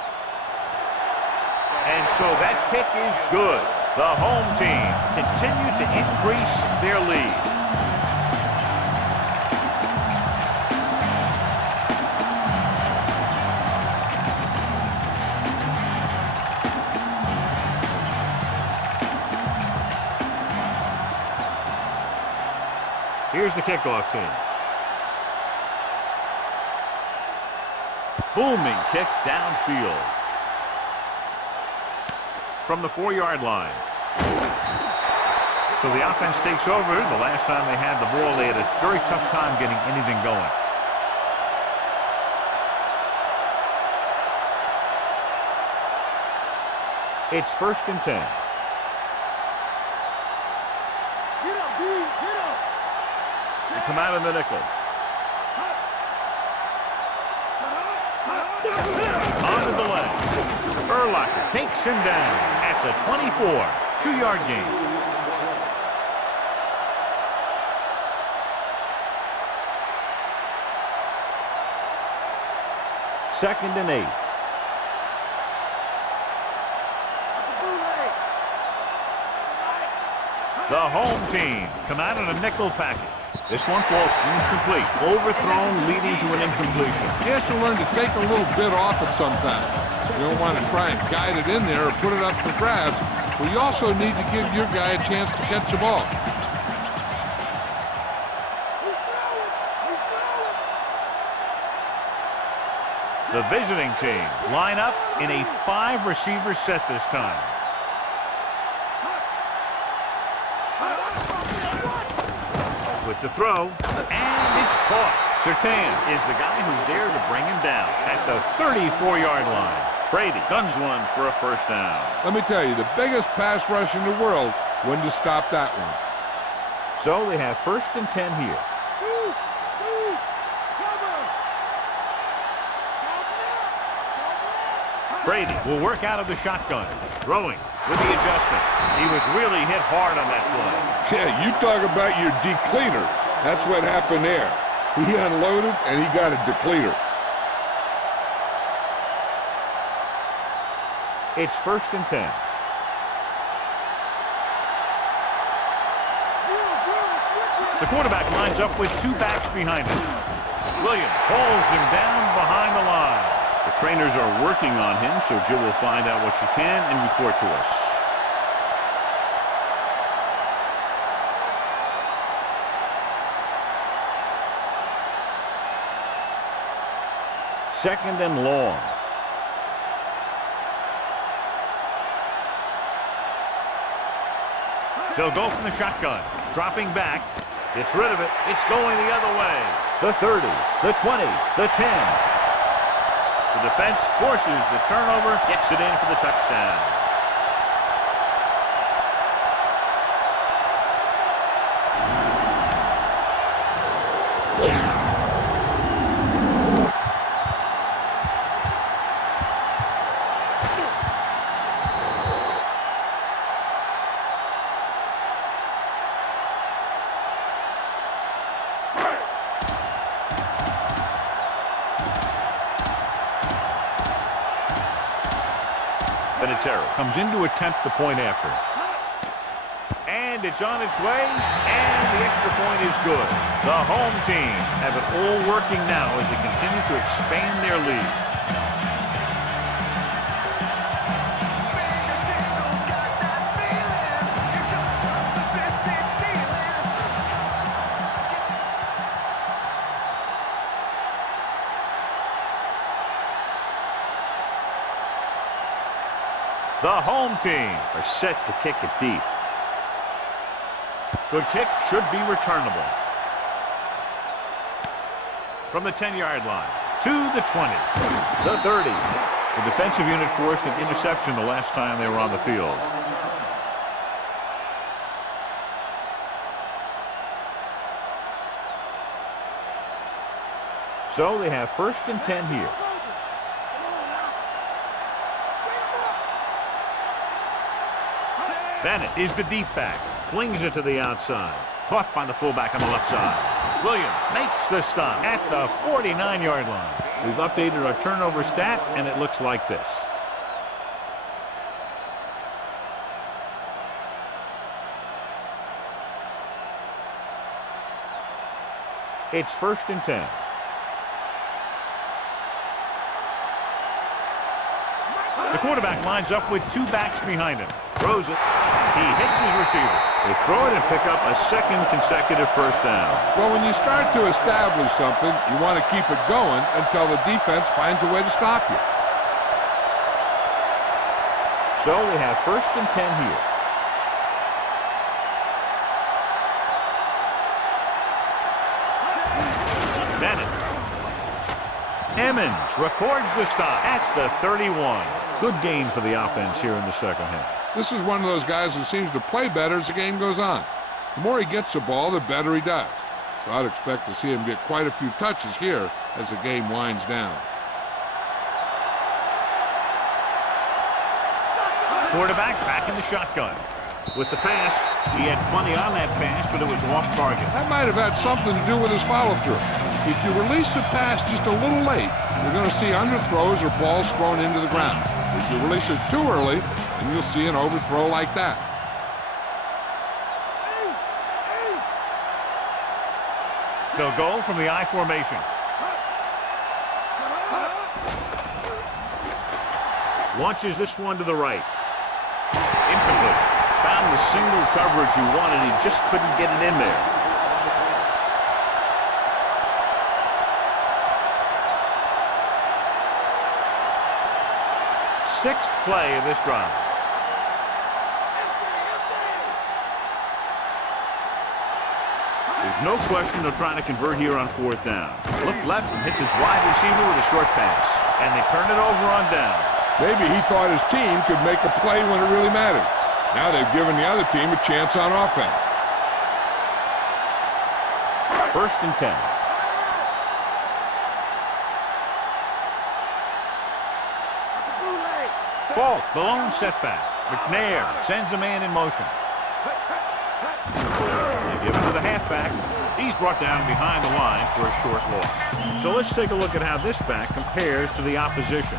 And so that kick is good. The home team continue to increase their lead. Here's the kickoff team. Booming kick downfield. From the 4-yard line. So the offense takes over. The last time they had the ball, they had a very tough time getting anything going. It's 1st and 10. They come out in the nickel. Onto the leg. Urlacher takes him down at the 24. 2-yard gain. Second and 8. The home team come out in a nickel package. This one falls incomplete. Overthrown, leading to an incompletion. He has to learn to take a little bit off it sometimes. You don't want to try and guide it in there or put it up for grabs. But you also need to give your guy a chance to catch the ball. The visiting team line up in a 5-receiver set this time. With the throw, and it's caught. Surtain is the guy who's there to bring him down at the 34-yard line. Brady guns one for a first down. Let me tell you, the biggest pass rush in the world wouldn't have stopped that one. So they have 1st and 10 here. Brady will work out of the shotgun. Throwing with the adjustment. He was really hit hard on that play. Yeah, you talk about your depleter. That's what happened there. He unloaded and he got a depleter. It's 1st and 10. The quarterback lines up with 2 backs behind him. Williams pulls him down behind the line. The trainers are working on him, so Jill will find out what she can and report to us. Second and long. They'll go from the shotgun. Dropping back. Gets rid of it. It's going the other way. The 30, the 20, the 10. The defense forces the turnover, gets it in for the touchdown. Comes in to attempt the point after. And it's on its way, and the extra point is good. The home team have it all working now as they continue to expand their lead. The home team are set to kick it deep. Good kick, should be returnable. From the 10-yard line to the 20, the 30. The defensive unit forced an interception the last time they were on the field. So they have 1st and 10 here. Bennett is the deep back. Flings it to the outside. Caught by the fullback on the left side. Williams makes the stop at the 49-yard line. We've updated our turnover stat, and it looks like this. It's 1st and 10. The quarterback lines up with 2 backs behind him. Throws it. He hits his receiver. They throw it and pick up a 2nd consecutive 1st down. Well, when you start to establish something, you want to keep it going until the defense finds a way to stop you. So we have 1st and 10 here. Bennett. Emmons records the stop at the 31. Good gain for the offense here in the second half. This is one of those guys who seems to play better as the game goes on. The more he gets the ball, the better he does. So I'd expect to see him get quite a few touches here as the game winds down. Quarterback back in the shotgun. With the pass, he had plenty on that pass, but it was off target. That might have had something to do with his follow-through. If you release the pass just a little late, you're going to see underthrows or balls thrown into the ground. If you release it too early, then you'll see an overthrow like that. They'll go from the I formation. Launches this one to the right. Incomplete. Found the single coverage he wanted. He just couldn't get it in there. Sixth play of this drive. There's no question they're trying to convert here on 4th down. Look left and hits his wide receiver with a short pass. And they turn it over on downs. Maybe he thought his team could make a play when it really mattered. Now they've given the other team a chance on offense. 1st and 10. Fault, the lone setback. McNair sends a man in motion. They give it to the halfback. He's brought down behind the line for a short loss. So let's take a look at how this back compares to the opposition.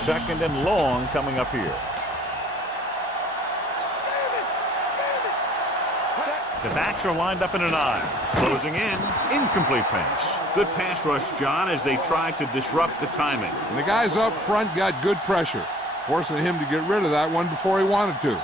Second and long coming up here. The backs are lined up in an I. Closing in. Incomplete pass. Good pass rush, John, as they try to disrupt the timing. And the guys up front got good pressure, forcing him to get rid of that one before he wanted to.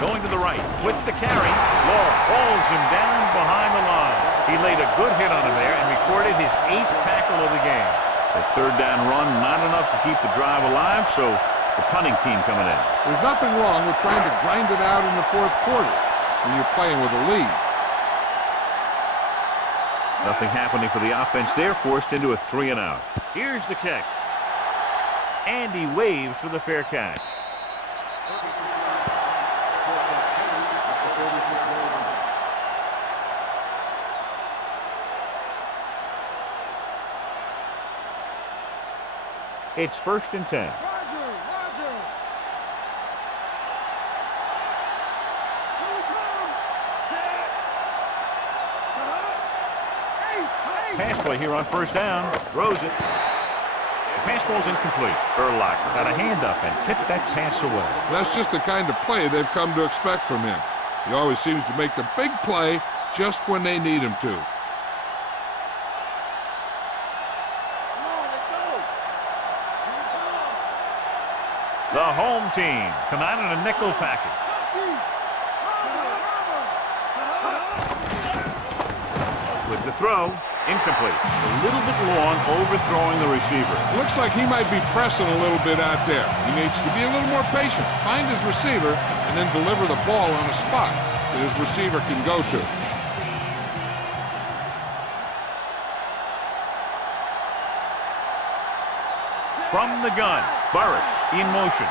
Going to the right with the carry. Law hauls him down behind the line. He laid a good hit on him there and recorded his 8th tackle of the game. The 3rd down run, not enough to keep the drive alive, so the punting team coming in. There's nothing wrong with trying to grind it out in the 4th quarter when you're playing with a lead. Nothing happening for the offense there, forced into a 3 and out. Here's the kick. And he waves for the fair catch. It's 1st and 10. Pass play here on 1st down. Throws it. The pass ball's incomplete. Urlacher got a hand up and tipped that pass away. That's just the kind of play they've come to expect from him. He always seems to make the big play just when they need him to. The home team come out in a nickel package. With the throw, incomplete. A little bit long, overthrowing the receiver. Looks like he might be pressing a little bit out there. He needs to be a little more patient, find his receiver, and then deliver the ball on a spot that his receiver can go to. From the gun, Burris in motion.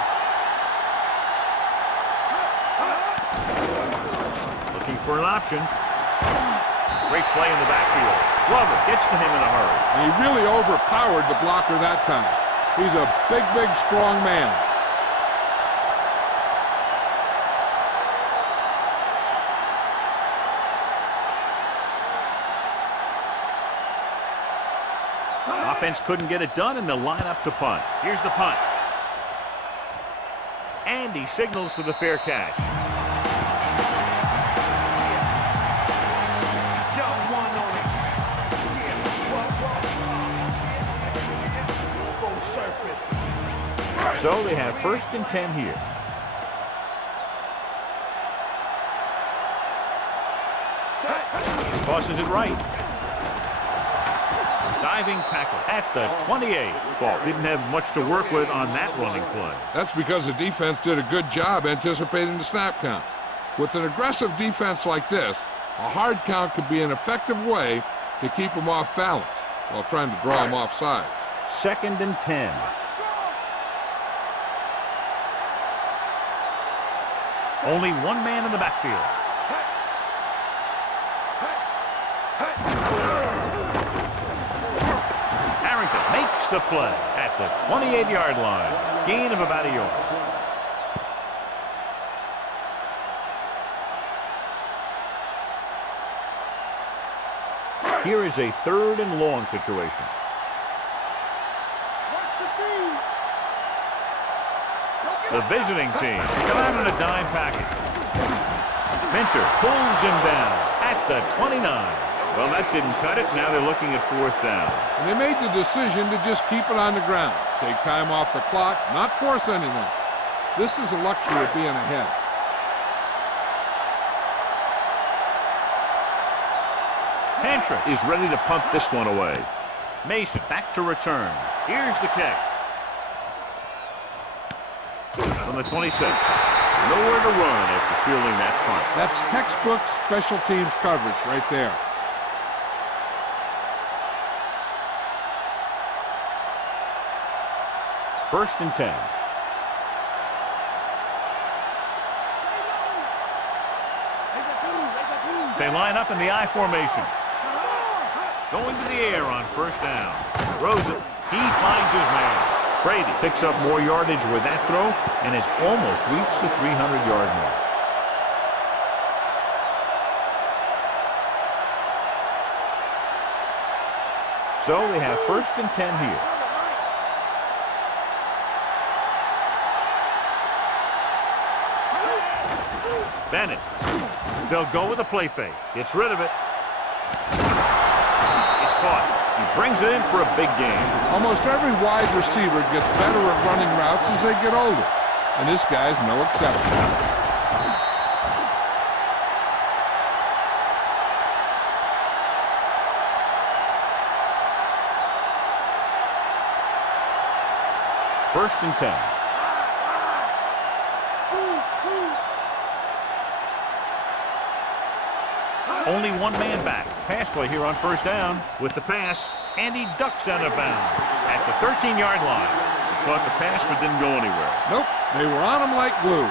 Looking for an option. Great play in the backfield. Glover gets to him in a hurry. And he really overpowered the blocker that time. He's a big, big, strong man. Offense couldn't get it done, and they'll line up to punt. Here's the punt. And he signals for the fair catch. So they have 1st and 10 here. Tosses it right. Diving tackle at the 28. Ball didn't have much to work with on that running play. That's because the defense did a good job anticipating the snap count. With an aggressive defense like this, a hard count could be an effective way to keep them off balance while trying to draw them off sides. 2nd and 10. Only one man in the backfield. Harrington makes the play at the 28-yard line. Gain of about a yard. Here is a 3rd and long situation. The visiting team come out in a dime package. Minter pulls him down at the 29. Well, that didn't cut it. Now they're looking at 4th down. And they made the decision to just keep it on the ground. Take time off the clock, not force anything. This is a luxury of being ahead. Pantra is ready to punt this one away. Mason back to return. Here's the kick. From the 26. Nowhere to run after fielding that punt. That's textbook special teams coverage right there. First and 10. They line up in the I formation. Going to the air on 1st down. Throws it. He finds his man. Brady picks up more yardage with that throw and has almost reached the 300-yard mark. So they have 1st and 10 here. Bennett. They'll go with a play fake. Gets rid of it. It's caught. He brings it in for a big game. Almost every wide receiver gets better at running routes as they get older. And this guy's no exception. First and 10. Only one man back. Pass play here on 1st down with the pass, and he ducks out of bounds at the 13-yard line. He caught the pass but didn't go anywhere. Nope, they were on him like glue.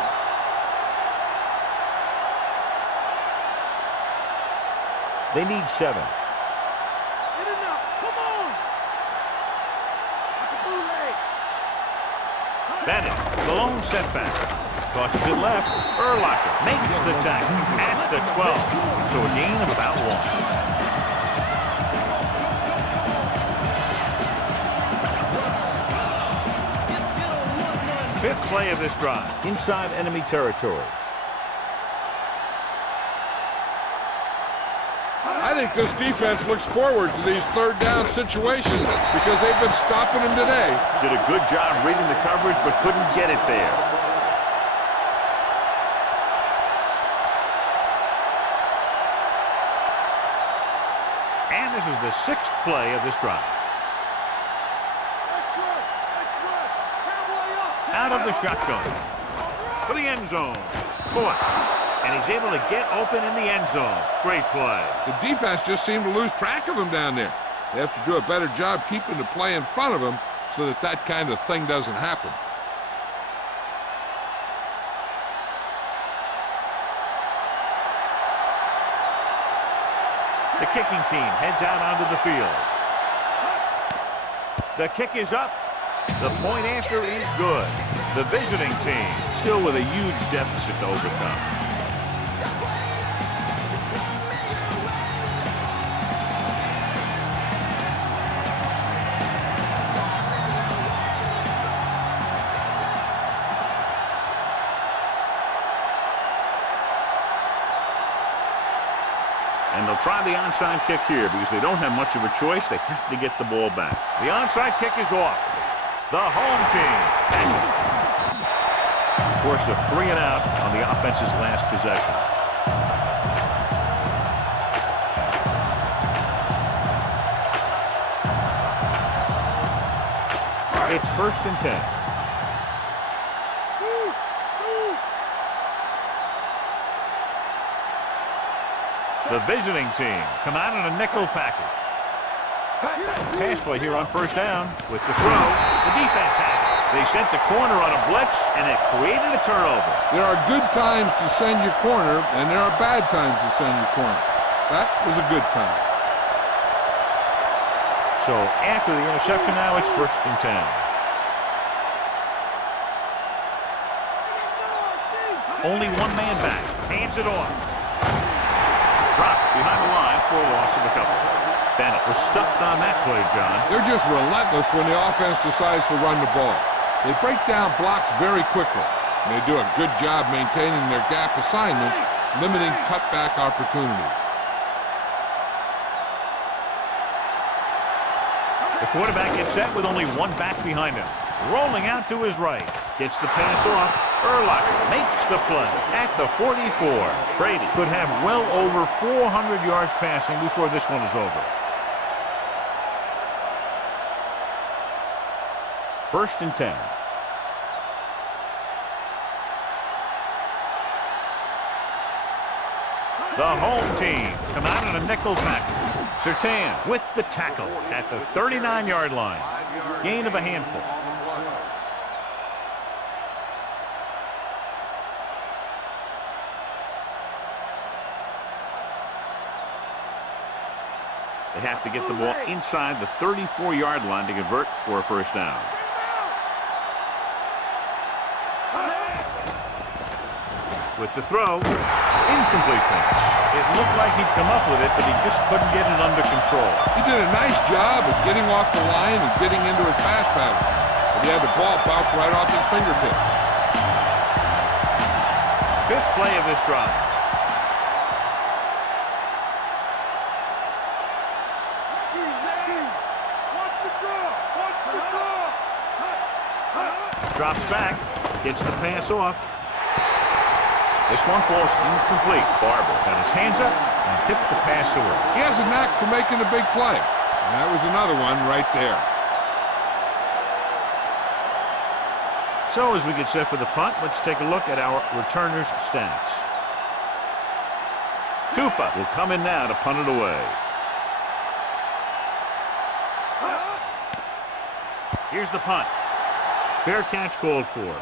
They need 7. Bennett, the lone setback. Tosses it left. Urlacher makes the tackle at the 12. So a gain of about 1. 5th play of this drive. Inside enemy territory. I I think this defense looks forward to these third down situations because they've been stopping them today. Did a good job reading the coverage, but couldn't get it there. And this is the 6th play of this drive. Out of the shotgun for the end zone. Boy, and he's able to get open in the end zone. Great play. The defense just seemed to lose track of him down there. They have to do a better job keeping the play in front of him so that that kind of thing doesn't happen. The kicking team heads out onto the field. The kick is up. The point after is good. The visiting team still with a huge deficit to overcome. And they'll try the onside kick here because they don't have much of a choice. They have to get the ball back. The onside kick is off. The home team. Of course, a 3 and out on the offense's last possession. It's 1st and 10. The visiting team come out in a nickel package. Pass play here on 1st down with the throw. The defense has it. They sent the corner on a blitz, and it created a turnover. There are good times to send your corner, and there are bad times to send your corner. That was a good time. So after the interception now, it's 1st and 10. Only one man back. Hands it off. Dropped behind the line for a loss of a couple. Bennett was stuffed on that play, John. They're just relentless when the offense decides to run the ball. They break down blocks very quickly. And they do a good job maintaining their gap assignments, limiting cutback opportunities. The quarterback gets set with only one back behind him. Rolling out to his right. Gets the pass off. Urlacher makes the play at the 44. Brady could have well over 400 yards passing before this one is over. 1st and 10. The home team come out in a nickel package. Surtain with the tackle at the 39-yard line. Gain of a handful. They have to get the ball inside the 34-yard line to convert for a 1st down. With the throw, incomplete pass. It looked like he'd come up with it, but he just couldn't get it under control. He did a nice job of getting off the line and getting into his pass pattern. But he had the ball bounce right off his fingertips. 5th play of this drive. Drops back, gets the pass off. This one falls incomplete. Barber got his hands up and tipped the pass away. He has a knack for making a big play. And that was another one right there. So as we get set for the punt, let's take a look at our returners' stats. Tupa will come in now to punt it away. Here's the punt. Fair catch called for.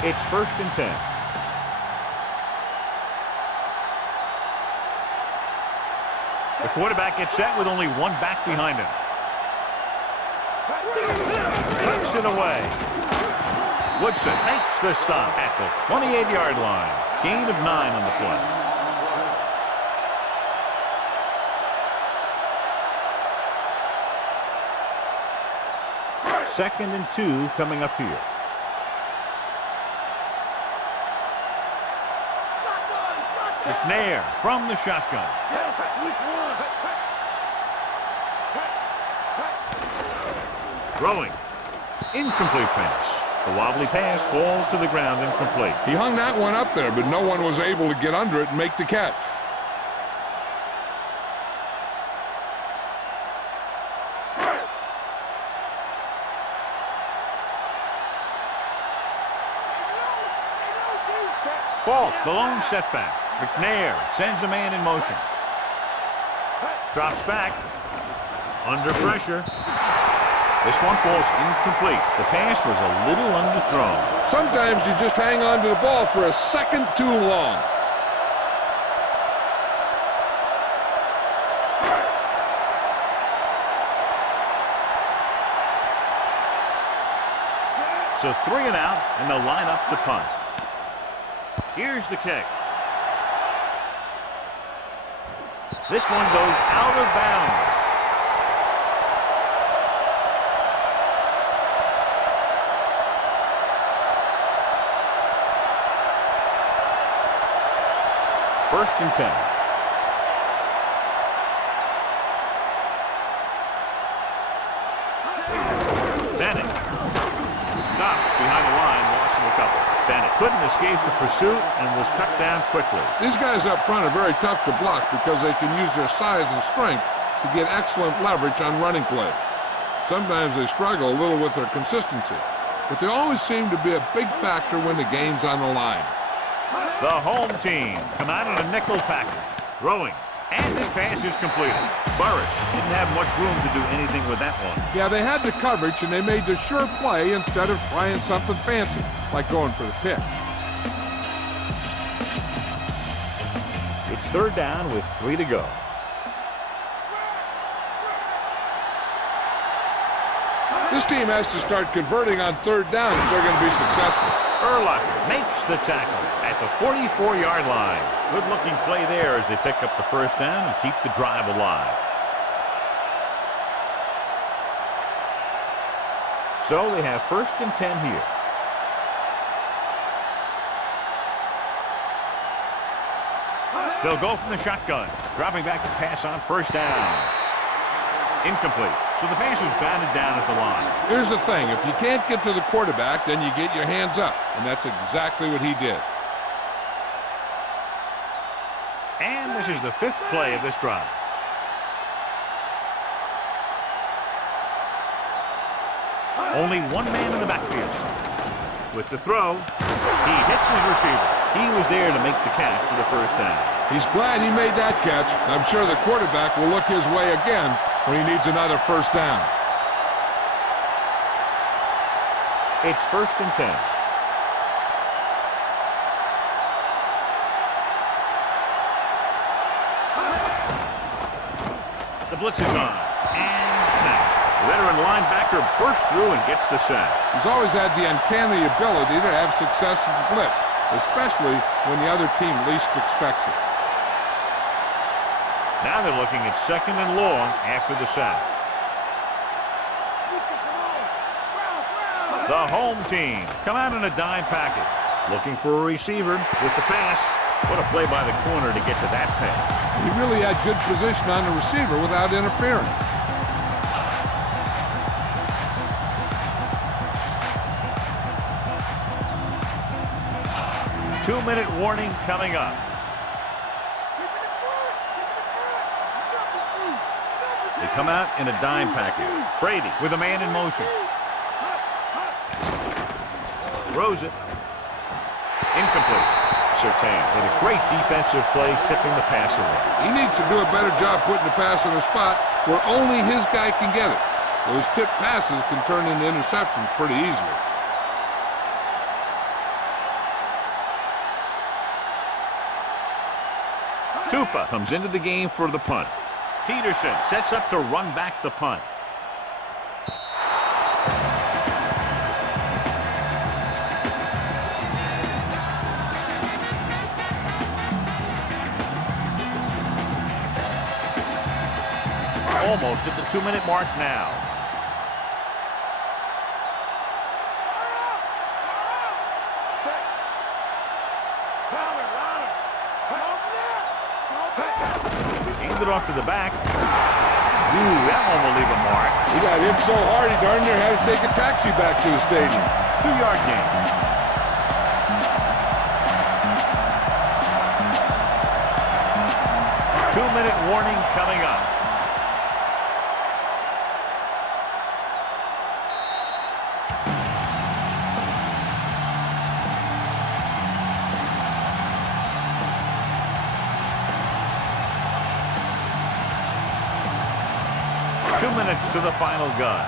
It's 1st and 10. The quarterback gets set with only one back behind him. Tucks it away. Woodson makes the stop at the 28-yard line. Gain of 9 on the play. 2nd and 2 coming up here. McNair from the shotgun. Throwing. Incomplete pass. The wobbly pass falls to the ground incomplete. He hung that one up there, but no one was able to get under it and make the catch. Fault, the lone setback. McNair sends a man in motion. Drops back. Under pressure. This one falls incomplete. The pass was a little underthrown. Sometimes you just hang on to the ball for a second too long. So 3 and out, and they'll line up to punt. Here's the kick. This one goes out of bounds. First and 10. Bennett. Stopped behind the line, lost a couple. Bennett couldn't escape the pursuit and was cut down quickly. These guys up front are very tough to block because they can use their size and strength to get excellent leverage on running plays. Sometimes they struggle a little with their consistency, but they always seem to be a big factor when the game's on the line. The home team come out in a nickel package. Throwing. And this pass is completed. Burris didn't have much room to do anything with that one. Yeah, they had the coverage, and they made the sure play instead of trying something fancy, like going for the pick. It's 3rd down with 3 to go. This team has to start converting on 3rd down if they're going to be successful. Urlacher makes the tackle at the 44-yard line. Good-looking play there as they pick up the 1st down and keep the drive alive. So they have 1st and 10 here. They'll go from the shotgun, dropping back to pass on 1st down. Incomplete. So the pass is batted down at the line. Here's the thing. If you can't get to the quarterback, then you get your hands up. And that's exactly what he did. And this is the 5th play of this drive. Only one man in the backfield. With the throw, he hits his receiver. He was there to make the catch for the 1st down. He's glad he made that catch. I'm sure the quarterback will look his way again when he needs another 1st down. It's 1st and 10. The blitz is on. And sack. The veteran linebacker bursts through and gets the sack. He's always had the uncanny ability to have success in the blitz, especially when the other team least expects it. Now they're looking at 2nd and long after the sack. The home team come out in a dime package. Looking for a receiver with the pass. What a play by the corner to get to that pass. He really had good position on the receiver without interfering. Two-minute warning coming up. They come out in a dime package. Brady with a man in motion. Throws it. Incomplete. Surtain with a great defensive play, tipping the pass away. He needs to do a better job putting the pass in a spot where only his guy can get it. Those tipped passes can turn into interceptions pretty easily. Tupa comes into the game for the punt. Peterson sets up to run back the punt. Almost at the 2-minute mark now. off to the back. Ooh, that one will leave a mark. He got hit so hard he darn near had to take a taxi back to the stadium. 2-yard gain. Two-minute warning coming up. Two minutes to the final gun.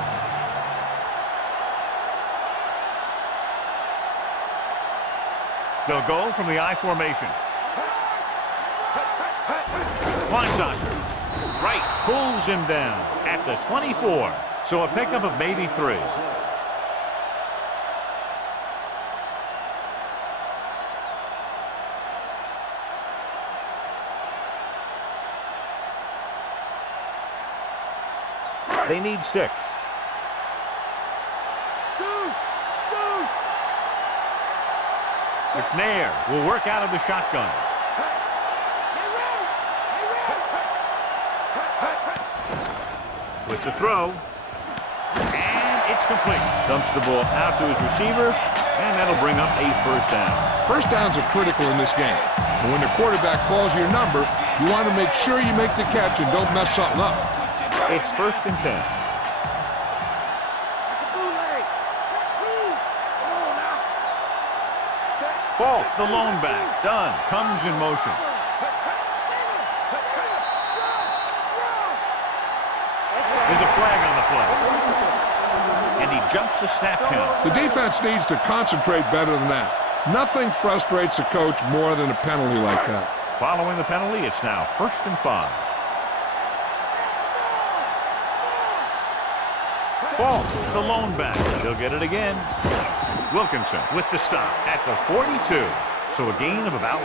They'll go from the I formation. Linesbacker. Right, pulls him down at the 24. So a pickup of maybe 3. They need 6. McNair will work out of the shotgun. With the throw. And it's complete. Dumps the ball out to his receiver, and that'll bring up a first down. First downs are critical in this game. And when the quarterback calls your number, you want to make sure you make the catch and don't mess something up. It's 1st and 10. Falk, the lone back, done, comes in motion. There's a flag on the play. And he jumps the snap count. The defense needs to concentrate better than that. Nothing frustrates a coach more than a penalty like that. Following the penalty, it's now 1st and 5. Falk, the lone back. He'll get it again. Wilkinson with the stop at the 42. So a gain of about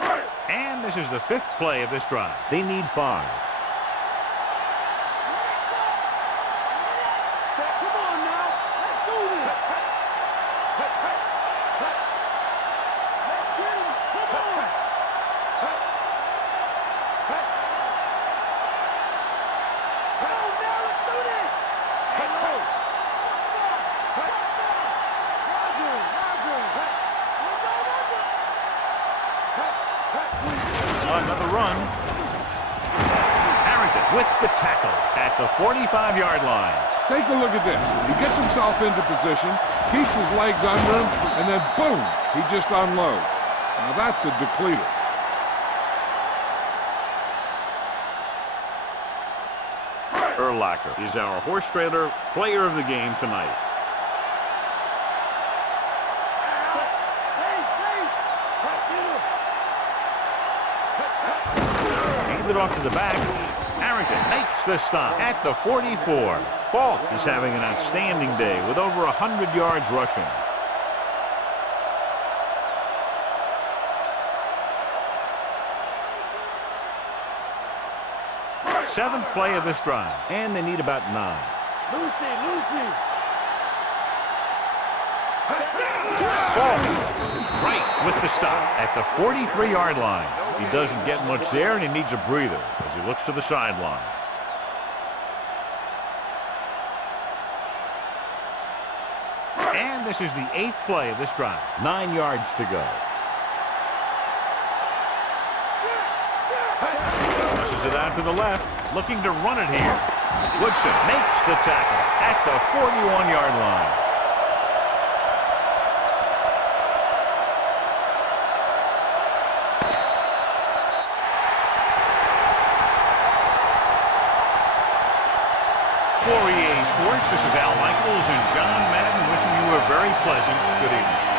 1. And this is the 5th play of this drive. They need 5. Another run. Harrington with the tackle at the 45-yard line. Take a look at this. He gets himself into position, keeps his legs under him, and then boom, he just unloads. Now that's a depleter. Urlacher is our horse trailer player of the game tonight. Handed off to the back. Harrington makes the stop at the 44. Falk is having an outstanding day with over 100 yards rushing. Seventh play of this drive, and they need about 9. Lucy. Falk right with the stop at the 43-yard line. He doesn't get much there, and he needs a breather as he looks to the sideline. And this is the 8th play of this drive. 9 yards to go. Pushes it out to the left, looking to run it here. Woodson makes the tackle at the 41-yard line. For EA Sports, this is Al Michaels and John Madden wishing you a very pleasant good evening.